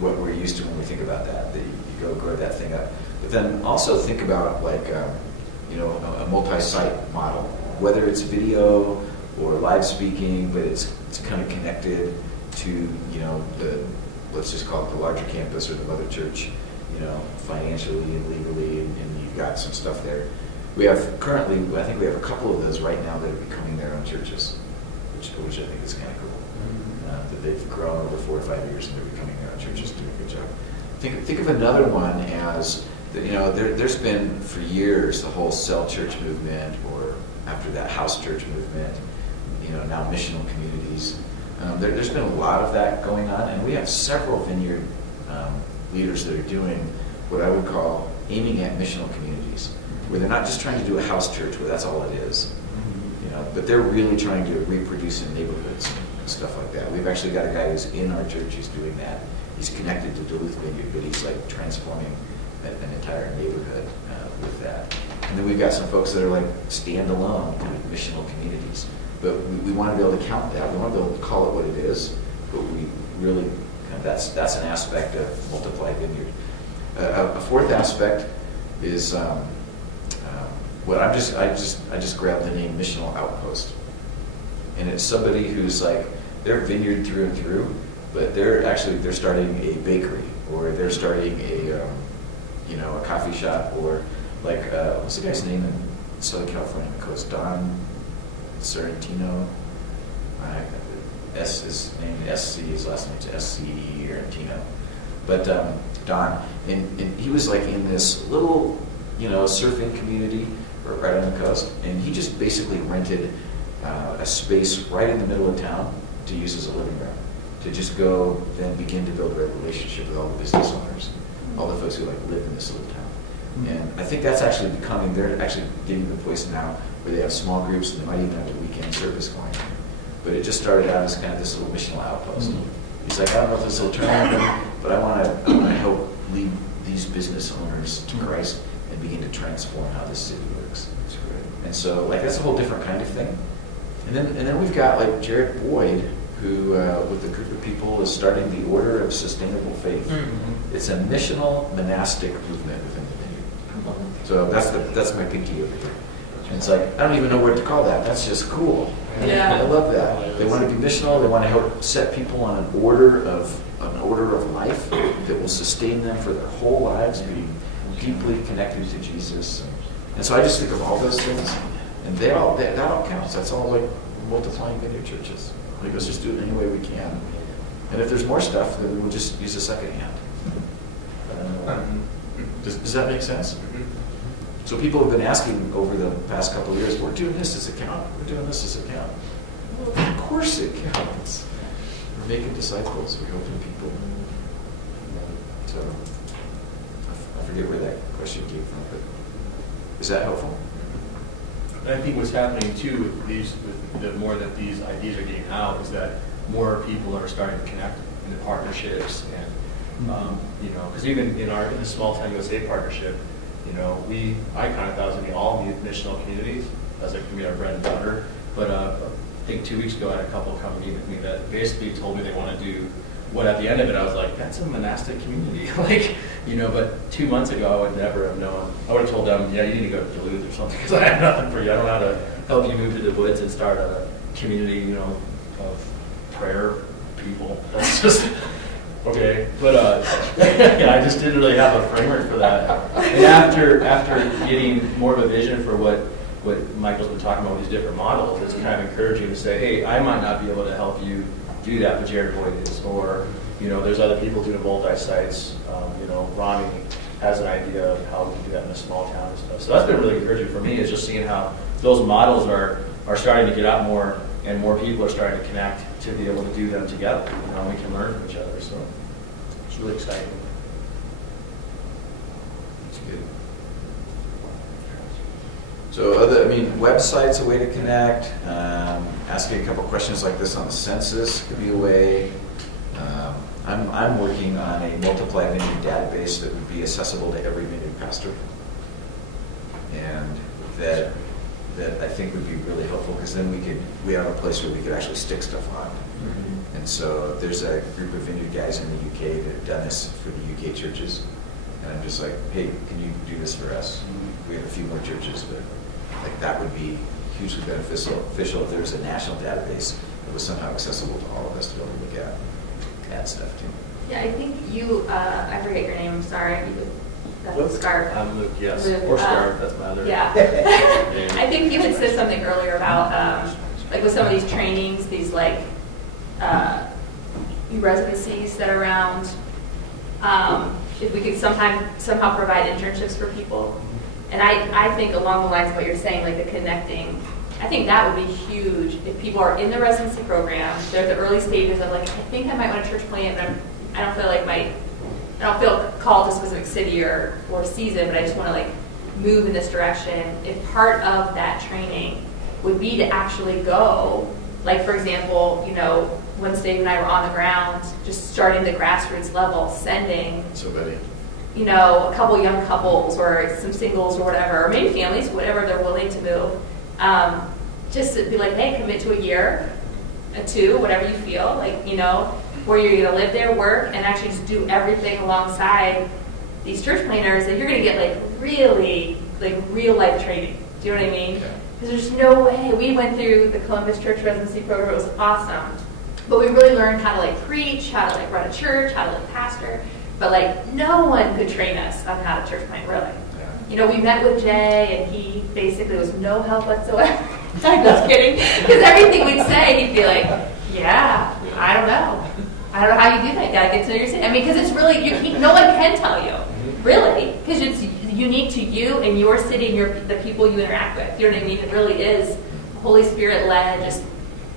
what we're used to when we think about that you go grow that thing up. But then also think about like, a multi-site model, whether it's video or live speaking, but it's kind of connected to, let's just call it the larger campus or the mother church, financially and legally, and you've got some stuff there. We have currently, I think we have a couple of those right now that are becoming their own churches, which I think is kind of cool. That they've grown over 4 or 5 years and they're becoming their own churches, doing a good job. Think of another one as, there's been for years the whole cell church movement, or after that house church movement, now missional communities. There's been a lot of that going on, and we have several Vineyard leaders that are doing what I would call aiming at missional communities, where they're not just trying to do a house church where that's all it is, but they're really trying to reproduce in neighborhoods and stuff like that. We've actually got a guy who's in our church who's doing that. He's connected to Duluth Vineyard, but he's like transforming an entire neighborhood with that. And then we've got some folks that are like standalone with missional communities. But we want to be able to count that. We want to be able to call it what it is, but we really, that's an aspect of Multiply Vineyard. A 4th aspect is what I just grabbed the name Missional Outpost. And it's somebody who's like, they're Vineyard through and through, but they're starting a bakery, or they're starting a coffee shop, or like, what's the guy's name in Southern California on the coast? Don Sorrentino. His name is SC, his last name's SC Arantino. But Don, and he was like in this little, surfing community right on the coast, and he just basically rented a space right in the middle of town to use as a living room, to just go then begin to build a relationship with all the business owners, all the folks who like live in this little town. And I think that's actually becoming, they're actually getting to the place now where they have small groups and they might even have a weekend service going. But it just started out as kind of this little missional outpost. He's like, I don't know if this will turn anything, but I want to help lead these business owners to Christ and begin to transform how this city works. That's great. And so, like, that's a whole different kind of thing. And then we've got, like, Jared Boyd, who, with a group of people, is starting the Order of Sustainable Faith. Mm-hmm. It's a missional monastic movement within the Vineyard. So that's my pinky over here. And it's like, I don't even know what to call that. That's just cool. Yeah. I love that. They want to be missional. They want to help set people on an order of life that will sustain them for their whole lives, being deeply connected to Jesus. And so I just think of all those things, and that all counts. That's all like multiplying Vineyard churches. Like, let's just do it any way we can. And if there's more stuff, then we'll just use a second hand. Does that make sense? So people have been asking over the past couple of years, we're doing this as a count, we're doing this as a count. Well, of course it counts. We're making disciples, we're helping people. So, I forget where that question came from, but is that helpful? And I think what's happening too with the more that these ideas are getting out is that more people are starting to connect into partnerships and because even in the Small Town USA partnership, I kind of thought it was going to be all missional communities. That's like going to be our bread and butter. But I think 2 weeks ago I had a couple come meet with me that basically told me they want to do what at the end of it I was like, that's a monastic community. But 2 months ago I would never have known. I would have told them, yeah, you need to go to Duluth or something because I have nothing for you. I don't know how to help you move to the woods and start a community, of prayer people. That's just... Okay, but I just didn't really have a framework for that. And after getting more of a vision for what Michael's been talking about with these different models, it's kind of encouraging to say, hey, I might not be able to help you do that, but Jared Boyd is. Or, there's other people doing multi-sites. Ronnie has an idea of how we can do that in a small town and stuff. So that's been really encouraging for me, is just seeing how those models are starting to get out more, and more people are starting to connect to be able to do them together. We can learn from each other. So it's really exciting. That's good. So website's a way to connect. Asking a couple questions like this on the census could be a way. I'm working on a Multiply Vineyard database that would be accessible to every Vineyard pastor, and that I think would be really helpful, because then we have a place where we could actually stick stuff on. Mm-hmm. And so there's a group of Vineyard guys in the UK that have done this for the UK churches, and I'm just like, hey, can you do this for us? We have a few more churches, but that would be hugely beneficial if there was a national database that was somehow accessible to all of us to be able to look at that stuff too. Yeah, I think you, I forget your name, I'm sorry. That's Scarf. I'm Luke, yes. Luke, Or Scarf, that's my other Yeah. name. I think you had said something earlier about, with some of these trainings, these residencies that are around, if we could somehow provide internships for people. And I think along the lines of what you're saying, like the connecting, I think that would be huge if people are in the residency program, they're at the early stages of I think I might want a church plant, but I don't feel called to a specific city or season, but I just want to move in this direction. If part of that training would be to actually go, for example, when Dave and I were on the ground, just starting the grassroots level, sending somebody, a couple young couples or some singles or whatever, or maybe families, whatever they're willing to move, just to be hey, commit to a year, a 2, whatever you feel, where you're going to live there, work, and actually just do everything alongside these church planners, and you're going to get really real life training. Do you know what I mean? Because there's no way. We went through the Columbus Church Residency Program. It was awesome. But we really learned how to preach, how to run a church, how to pastor. But no one could train us on how to church plant, really. We met with Jay, and he basically was no help whatsoever. I'm just kidding. Because everything we'd say, he'd be yeah, I don't know. I don't know how you do that. Gotta get to know your city. because it's really, no one can tell you, really, because it's unique to you and your city and the people you interact with. You know what I mean? It really is Holy Spirit-led, just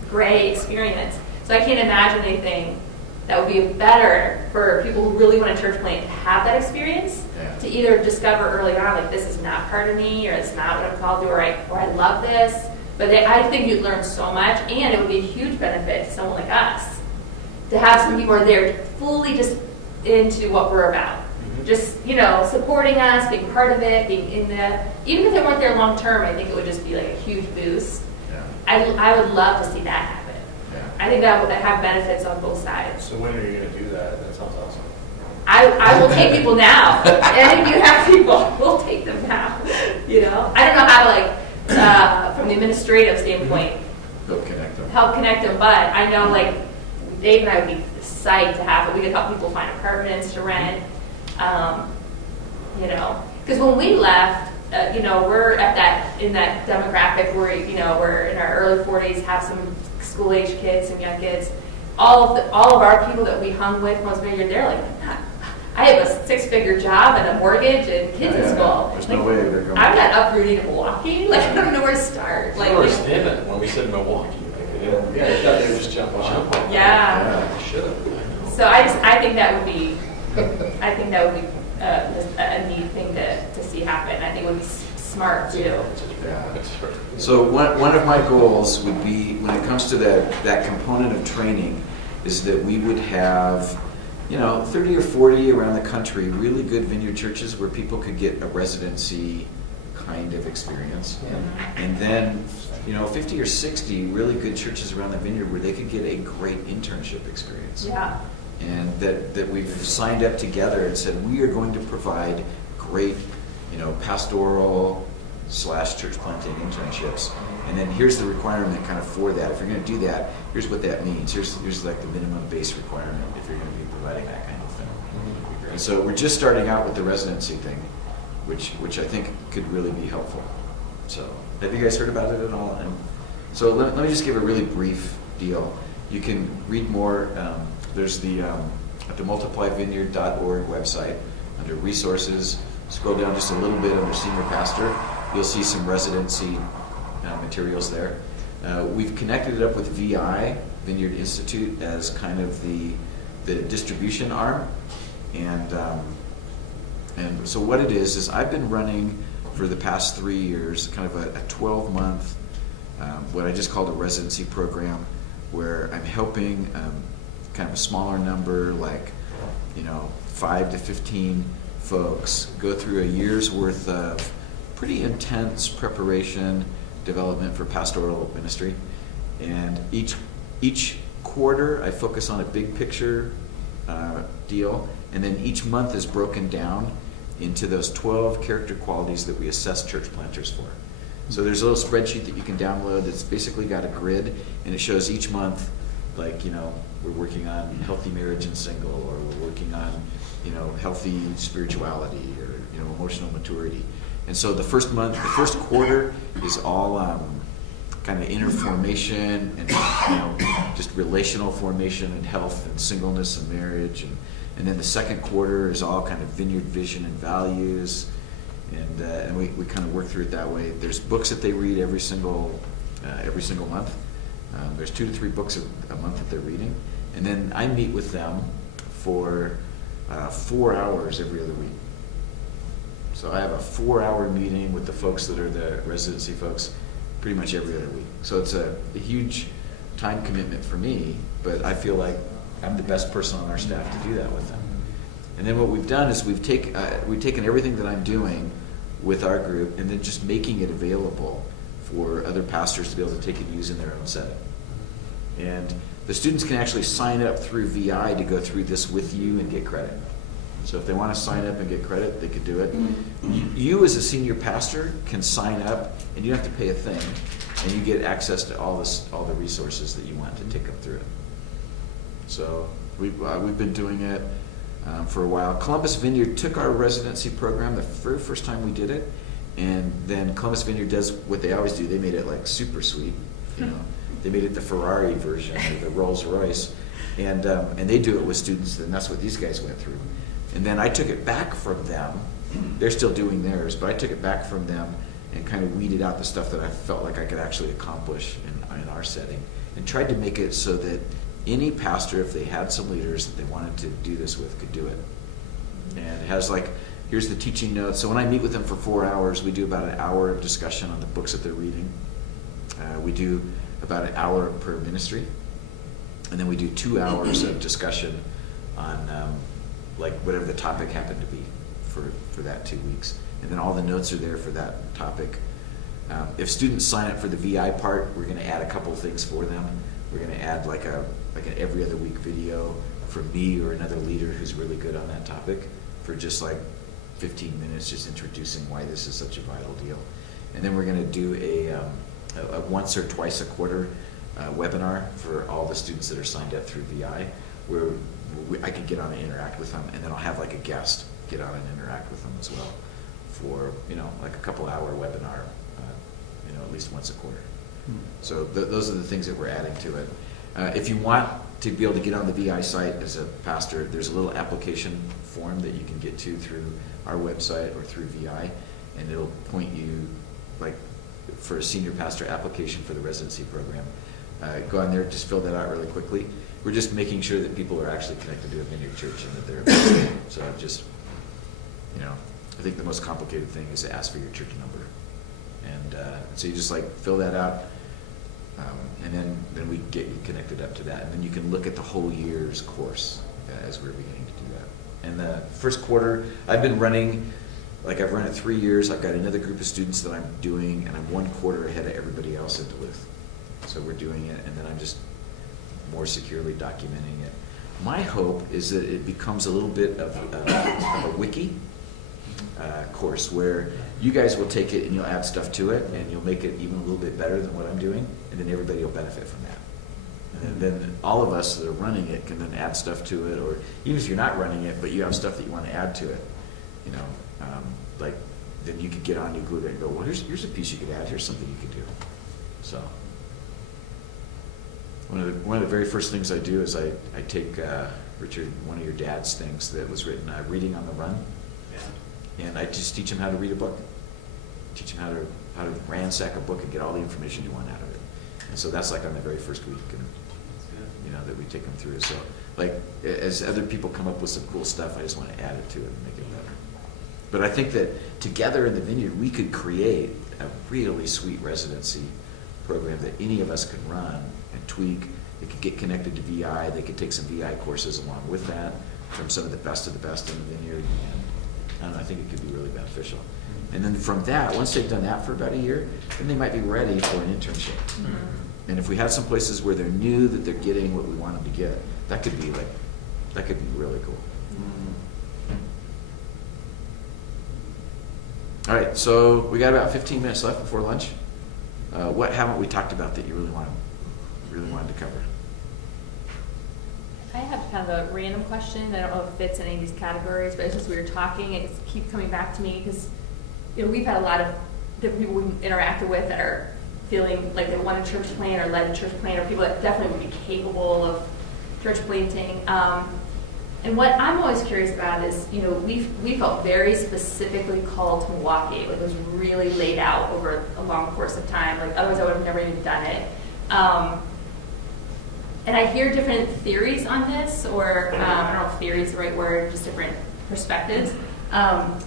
great experience. So I can't imagine anything that would be better for people who really want to church plant to have that experience, Yeah. to either discover early on, like, this is not part of me, or it's not what I'm called to, or I love this. But I think you'd learn so much, and it would be a huge benefit to someone like us to have some people who are there fully just into what we're about. Just, supporting us, being part of it, being in even if they weren't there long term, I think it would just be like a huge boost. Yeah. I would love to see that happen. Yeah. I think that would have benefits on both sides. So when are you going to do that? That sounds awesome. I will take people now. And if you have people, we'll take them now. I don't know how to, from the administrative standpoint, Help connect them. but I know, Dave and I would be psyched to have it. We could help people find apartments to rent. Because when we left, we're in that demographic where, we're in our early 40s, have some school-age kids, some young kids. All of our people that we hung with, most Vineyard, they're like, I have a 6-figure job and a mortgage and kids in school. There's no way they're going. I'm not uprooting in Milwaukee. I don't know where to start. I understand that when we said Milwaukee. Yeah, I thought they would just jump on. Yeah. Should have. So I think that would be a neat thing to see happen. I think it would be smart too. Yeah. So one of my goals would be, when it comes to that component of training, is that we would have 30 or 40 around the country, really good Vineyard churches where people could get a residency kind of experience. Mm-hmm. And then, 50 or 60 really good churches around the Vineyard where they could get a great internship experience. Yeah. And that we've signed up together and said, we are going to provide great, pastoral / church planting internships. And then here's the requirement kind of for that. If you're going to do that, here's what that means. Here's like the minimum base requirement if you're going to be providing that kind of thing. And so we're just starting out with the residency thing, which I think could really be helpful. So have you guys heard about it at all? And so let me just give a really brief deal. You can read more. There's at the multiplyvineyard.org website, under resources, scroll down just a little bit under senior pastor. You'll see some residency materials there. We've connected it up with VI, Vineyard Institute, as kind of the distribution arm. And so what it is I've been running for the past 3 years kind of a 12-month, what I just called a residency program, where I'm helping kind of a smaller number, 5 to 15 folks, go through a year's worth of pretty intense preparation, development for pastoral ministry. And each quarter I focus on a big picture deal, and then each month is broken down into those 12 character qualities that we assess church planters for. So there's a little spreadsheet that you can download that's basically got a grid, and it shows each month, we're working on healthy marriage and single, or we're working on, healthy spirituality, or, emotional maturity. And so the first quarter is all kind of inner formation and, just relational formation and health and singleness and marriage. And then the second quarter is all kind of Vineyard vision and values. And we kind of work through it that way. There's books that they read every single month. There's 2 to 3 books a month that they're reading. And then I meet with them for 4 hours every other week. So I have a 4-hour meeting with the folks that are the residency folks pretty much every other week. So it's a huge time commitment for me, but I feel like I'm the best person on our staff to do that with them. And then what we've done is we've taken everything that I'm doing with our group and then just making it available for other pastors to be able to take and use in their own setting. And the students can actually sign up through VI to go through this with you and get credit. So if they want to sign up and get credit, they could do it. You as a senior pastor can sign up, and you don't have to pay a thing, and you get access to all the resources that you want to take them through it. So we've been doing it for a while. Columbus Vineyard took our residency program the very first time we did it, and then Columbus Vineyard does what they always do. They made it super sweet, They made it the Ferrari version, or the Rolls Royce, and they do it with students, and that's what these guys went through. And then I took it back from them. They're still doing theirs, but I took it back from them and kind of weeded out the stuff that I felt like I could actually accomplish in our setting, and tried to make it so that any pastor, if they had some leaders that they wanted to do this with, could do it. And it has like, here's the teaching notes. So when I meet with them for 4 hours, we do about an hour of discussion on the books that they're reading. We do about an hour per ministry. And then we do 2 hours of discussion on like whatever the topic happened to be for that 2 weeks. And then all the notes are there for that topic. If students sign up for the VI part, we're going to add a couple things for them. We're going to add like an every other week video from me or another leader who's really good on that topic for just like 15 minutes, just introducing why this is such a vital deal. And then we're going to do a once or twice a quarter webinar for all the students that are signed up through VI, where I can get on and interact with them, and then I'll have like a guest get on and interact with them as well for, like a couple hour webinar, at least once a quarter. So those are the things that we're adding to it. If you want to be able to get on the VI site as a pastor, there's a little application form that you can get to through our website or through VI, and it'll point you like for a senior pastor application for the residency program. Go on there, just fill that out really quickly. We're just making sure that people are actually connected to a Vineyard church and that they're available. So just, I think the most complicated thing is to ask for your church number. And so you just like fill that out, and then we get you connected up to that. And then you can look at the whole year's course as we're beginning to do that. And the first quarter, I've been running, like I've run it 3 years. I've got another group of students that I'm doing, and I'm 1 quarter ahead of everybody else in Duluth. So we're doing it, and then I'm just more securely documenting it. My hope is that it becomes a little bit of a wiki course where you guys will take it and you'll add stuff to it, and you'll make it even a little bit better than what I'm doing, and then everybody will benefit from that. And then all of us that are running it can then add stuff to it, or even if you're not running it, but you have stuff that you want to add to it, like then you could get on, you go there and go, well, here's a piece you could add, here's something you could do. So one of the very first things I do is I take Richard, one of your dad's things that was written, Reading on the Run, and I just teach him how to read a book. Teach him how to ransack a book and get all the information you want out of it. And so that's like on the very first week, and that we take them through. So like as other people come up with some cool stuff, I just want to add it to it and make it better. But I think that together in the Vineyard, we could create a really sweet residency program that any of us could run and tweak. They could get connected to VI. They could take some VI courses along with that from some of the best in the Vineyard. And I don't know, I think it could be really beneficial. And then from that, once they've done that for about a year, then they might be ready for an internship. Mm-hmm. And if we have some places where they're new, that they're getting what we want them to get, that could be really cool. Mm-hmm. All right, so we got about 15 minutes left before lunch. What haven't we talked about that you really wanted to cover? I have kind of a random question. I don't know if it fits in any of these categories, but as we were talking, it keeps coming back to me because we've had a lot of different people we've interacted with that are feeling like they want a church plant or led a church plant, or people that definitely would be capable of church planting. And what I'm always curious about is, we felt very specifically called to Milwaukee. It was really laid out over a long course of time. Like otherwise, I would have never even done it. And I hear different theories on this, or I don't know if theory is the right word, just different perspectives of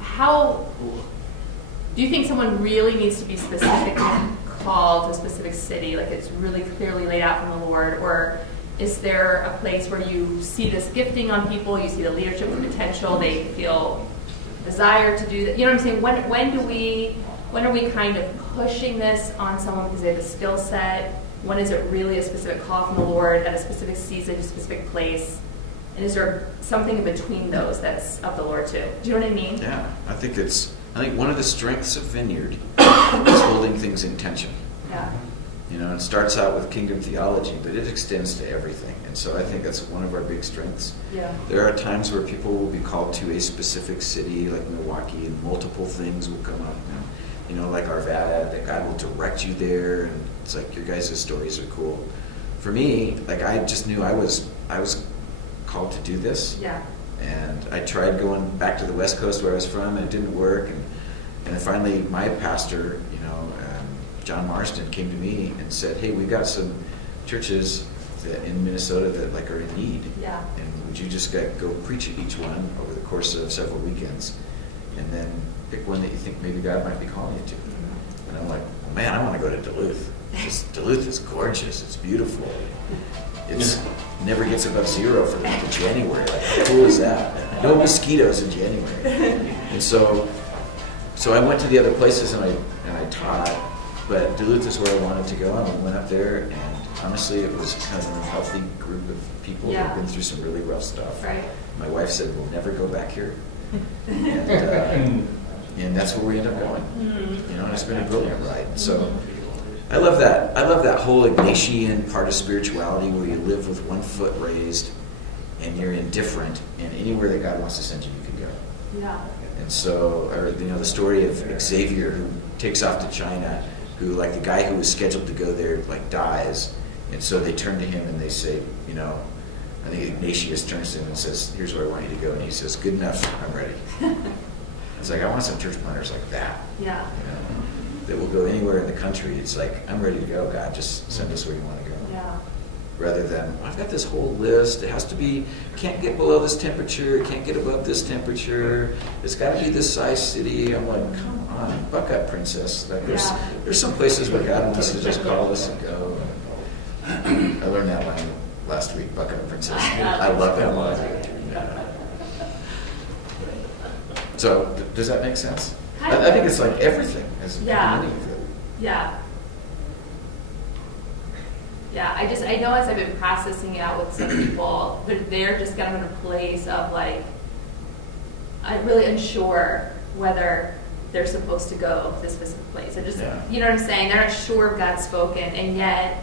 how. Do you think someone really needs to be specifically called to a specific city, like it's really clearly laid out from the Lord, or is there a place where you see this gifting on people, you see the leadership potential, they feel desire to do that? You know what I'm saying? When are we kind of pushing this on someone because they have a skill set? When is it really a specific call from the Lord at a specific season, a specific place? And is there something in between those that's of the Lord too? Do you know what I mean? Yeah, I think one of the strengths of Vineyard is holding things in tension. Yeah. It starts out with kingdom theology, but it extends to everything. And so I think that's one of our big strengths. Yeah. There are times where people will be called to a specific city like Milwaukee, and multiple things will come up. Like Arvada, that God will direct you there, and it's like your guys' stories are cool. For me, like I just knew I was called to do this. Yeah. And I tried going back to the West Coast where I was from, and it didn't work. And then finally, my pastor, John Marston, came to me and said, "Hey, we've got some churches in Minnesota that like are in need. Yeah. And would you just go preach at each one over the course of several weekends, and then pick one that you think maybe God might be calling you to? And I'm like, well, man, I want to go to Duluth. Duluth is gorgeous. It's beautiful. It's never gets above 0 for the month of January. Like, how cool is that? No mosquitoes in January. And so I went to the other places and I taught, but Duluth is where I wanted to go, and we went up there, and honestly, it was kind of an unhealthy group of people who've been through some really rough stuff. Right. My wife said, we'll never go back here. And that's where we end up going. You know, and it's been a brilliant ride. So I love that. I love that whole Ignatian part of spirituality where you live with one foot raised and you're indifferent, and anywhere that God wants to send you, you can go. Yeah. And so, or, you know, the story of Xavier who takes off to China, who, like, the guy who was scheduled to go there, like, dies. And so they turn to him and they say, you know, I think Ignatius turns to him and says, here's where I want you to go. And he says, good enough, I'm ready. It's like, I want some church planters like that. Yeah. You know, that will go anywhere in the country. It's like, I'm ready to go, God, just send us where you want to go. Yeah. Rather than, I've got this whole list, it has to be, can't get below this temperature, can't get above this temperature, it's got to be this size city. I'm like, come on, buck up, princess. Like, there's some places where God wants to just call us and go. I learned that line last week, buck up, princess. I love that line. Yeah. So, does that make sense? I think it's like everything as a community. Yeah. Yeah, I know as I've been processing it out with some people, they're just kind of in a place of like, I'm really unsure whether they're supposed to go to this specific place. They're just, you know what I'm saying? They're not sure if God's spoken, and yet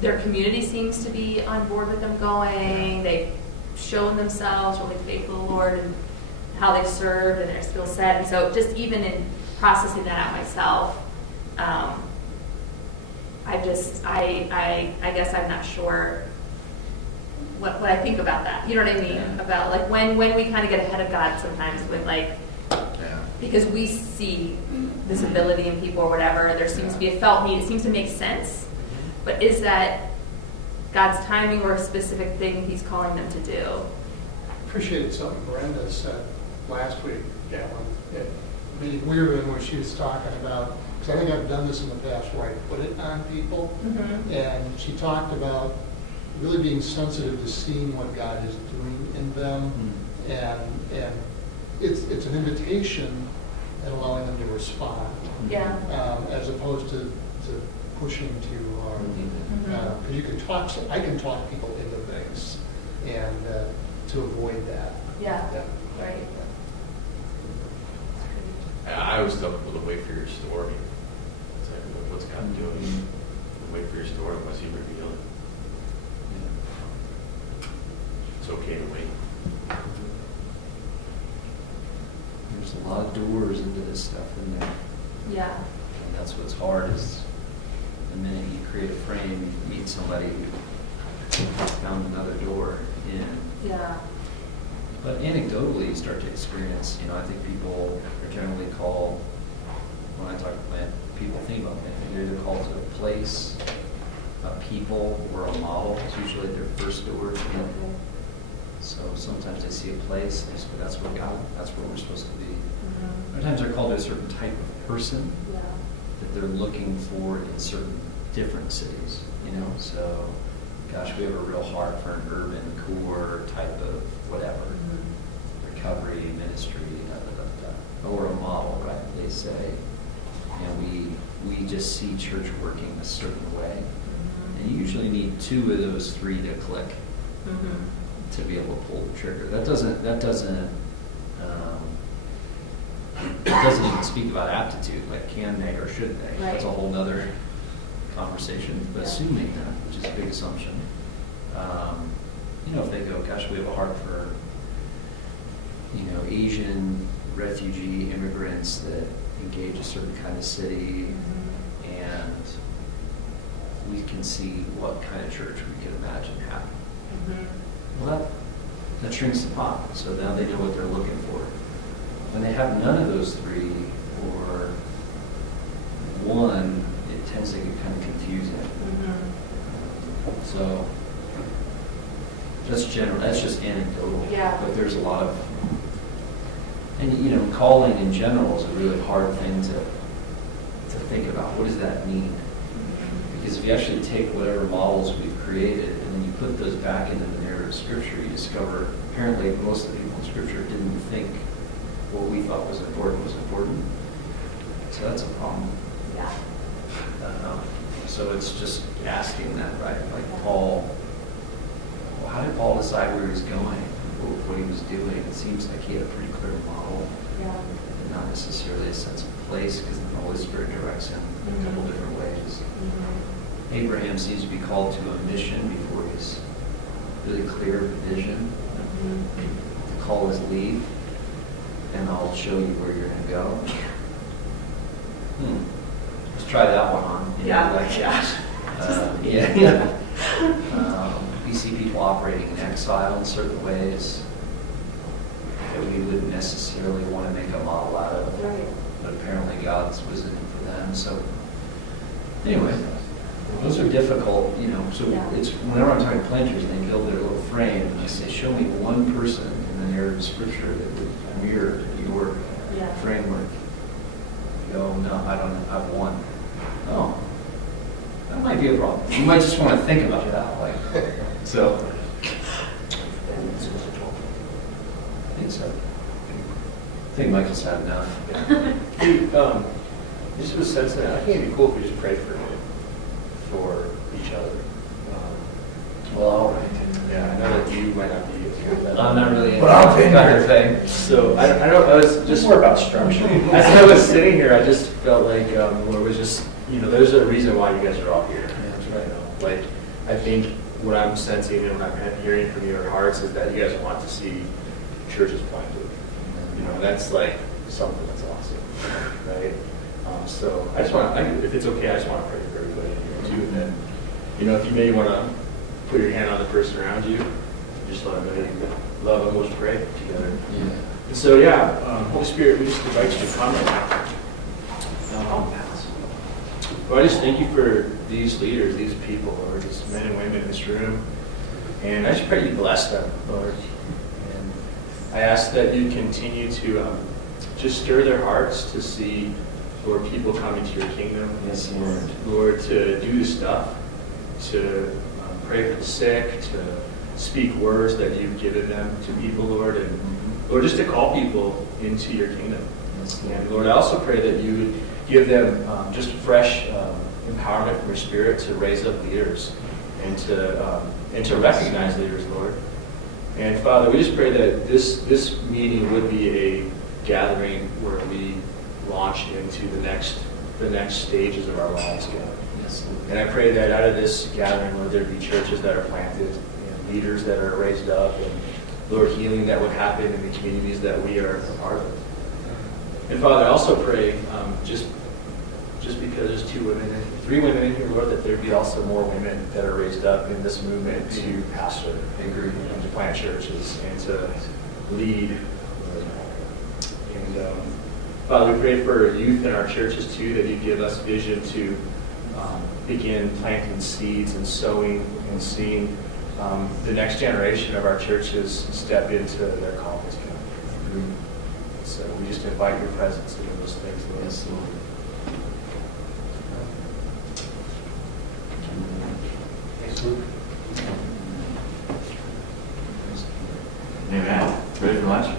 their community seems to be on board with them going. They've shown themselves really faithful to the Lord and how they've served and their skill set. And so just even in processing that out myself, I guess I'm not sure what I think about that. You know what I mean? About like when we kind of get ahead of God sometimes with like, because we see this ability in people or whatever, there seems to be a felt need. It seems to make sense. But is that God's timing or a specific thing He's calling them to do? Appreciated something Brenda said last week, Gatlin. It made me weird when she was talking about, because I think I've done this in the past where I put it on people, and she talked about really being sensitive to seeing what God is doing in them, and it's an invitation and allowing them to respond, as opposed to pushing too hard. Because you can talk, I can talk people into things, and to avoid that. Right. I always tell people to wait for your story. It's like, what's God doing? Wait for your story unless He reveal it. It's okay to wait. There's a lot of doors into this stuff in there. Yeah. And that's what's hard is the minute you create a frame, you meet somebody who found another door in. Yeah. But anecdotally, you start to experience, you know, I think people are generally called, when I talk to plant, people think about it, they're either called to a place, a people, or a model. It's usually their first door. So sometimes they see a place, and they say, that's where God, that's where we're supposed to be. Other times they're called to a certain type of person that they're looking for in certain different cities, you know. So, gosh, we have a real heart for an urban core type of whatever, recovery, ministry, or a model, right? They say, and we just see church working a certain way. And you usually need 2 of those 3 to click to be able to pull the trigger. That doesn't even speak about aptitude, like can they or should they? That's a whole nother conversation. But assuming that, which is a big assumption, you know, if they go, gosh, we have a heart for, you know, Asian refugee immigrants that engage a certain kind of city, and we can see what kind of church we could imagine having. Well, that shrinks the pot, so now they know what they're looking for. When they have none of those 3 or one, it tends to get kind of confusing. That's general, that's just anecdotal. Yeah. But there's a lot of, and you know, calling in general is a really hard thing to think about. What does that mean? Because if you actually take whatever models we've created and then you put those back into the narrative of Scripture, you discover apparently most of the people in Scripture didn't think what we thought was important was important. So that's a problem. Yeah. So it's just asking that, right? Like Paul, well, how did Paul decide where he was going, what he was doing? It seems like he had a pretty clear model, Yeah. and not necessarily a sense of place, because the Holy Spirit directs him in a couple different ways. Abraham seems to be called to a mission before he's really clear of the vision. The call is leave, and I'll show you where you're going to go. Let's try that one on. You know, like, yeah. We see people operating in exile in certain ways that we wouldn't necessarily want to make a model out of. Right. But apparently God's was in it for them. So anyway, those are difficult, you know. So it's whenever I'm talking to planters, they build their little frame and they say, show me one person in the narrative of Scripture that would mirror your framework. You go, no, I don't know. I have one. Oh, that might be a problem. You might just want to think about that. Like, so. I think so. I think Michael's had enough. Hey, just was sensing that. I think it'd be cool if we just prayed for each other. Well, all right. Yeah, I know that you might not be. I'm not really. But I'll pay your thing. So I don't. I was just more about structure. As I was sitting here, I just felt like Lord was just, you know, there's a reason why you guys are all here. That's right. You know, like I think what I'm sensing and what I'm hearing from your hearts is that you guys want to see churches planted. You know, that's like something that's awesome, right? So I just want, if it's okay, I just want to pray for everybody here too. And then, you know, if you maybe want to put your hand on the person around you, just let them know you love them. We'll just pray together. Yeah. And so, yeah, Holy Spirit, we just invite you to come right now. Well, I just thank you for these leaders, these people, Lord, these men and women in this room. And I just pray you bless them, Lord. And I ask that you continue to just stir their hearts to see, Lord, people coming to your kingdom. Yes, Lord. Lord, to do the stuff, to pray for the sick, to speak words that you've given them to people, Lord, and Lord, just to call people into your kingdom. Yes, And Lord, I also pray that you would give them just fresh empowerment from your Spirit to raise up leaders and to recognize leaders, Lord. And Father, we just pray that this meeting would be a gathering where we launch into the next stages of our lives, God. Yes, Lord. And I pray that out of this gathering, Lord, there be churches that are planted and leaders that are raised up, and Lord, healing that would happen in the communities that we are a part of. And Father, I also pray, just because there's 3 women in here, Lord, that there be also more women that are raised up in this movement to pastor and to plant churches and to lead. And Father, we pray for youth in our churches too, that you give us vision to begin planting seeds and sowing and seeing the next generation of our churches step into their callings. So we just invite your presence into those things, Lord. Yes, Lord. Thanks, Luke. Amen. Ready for lunch?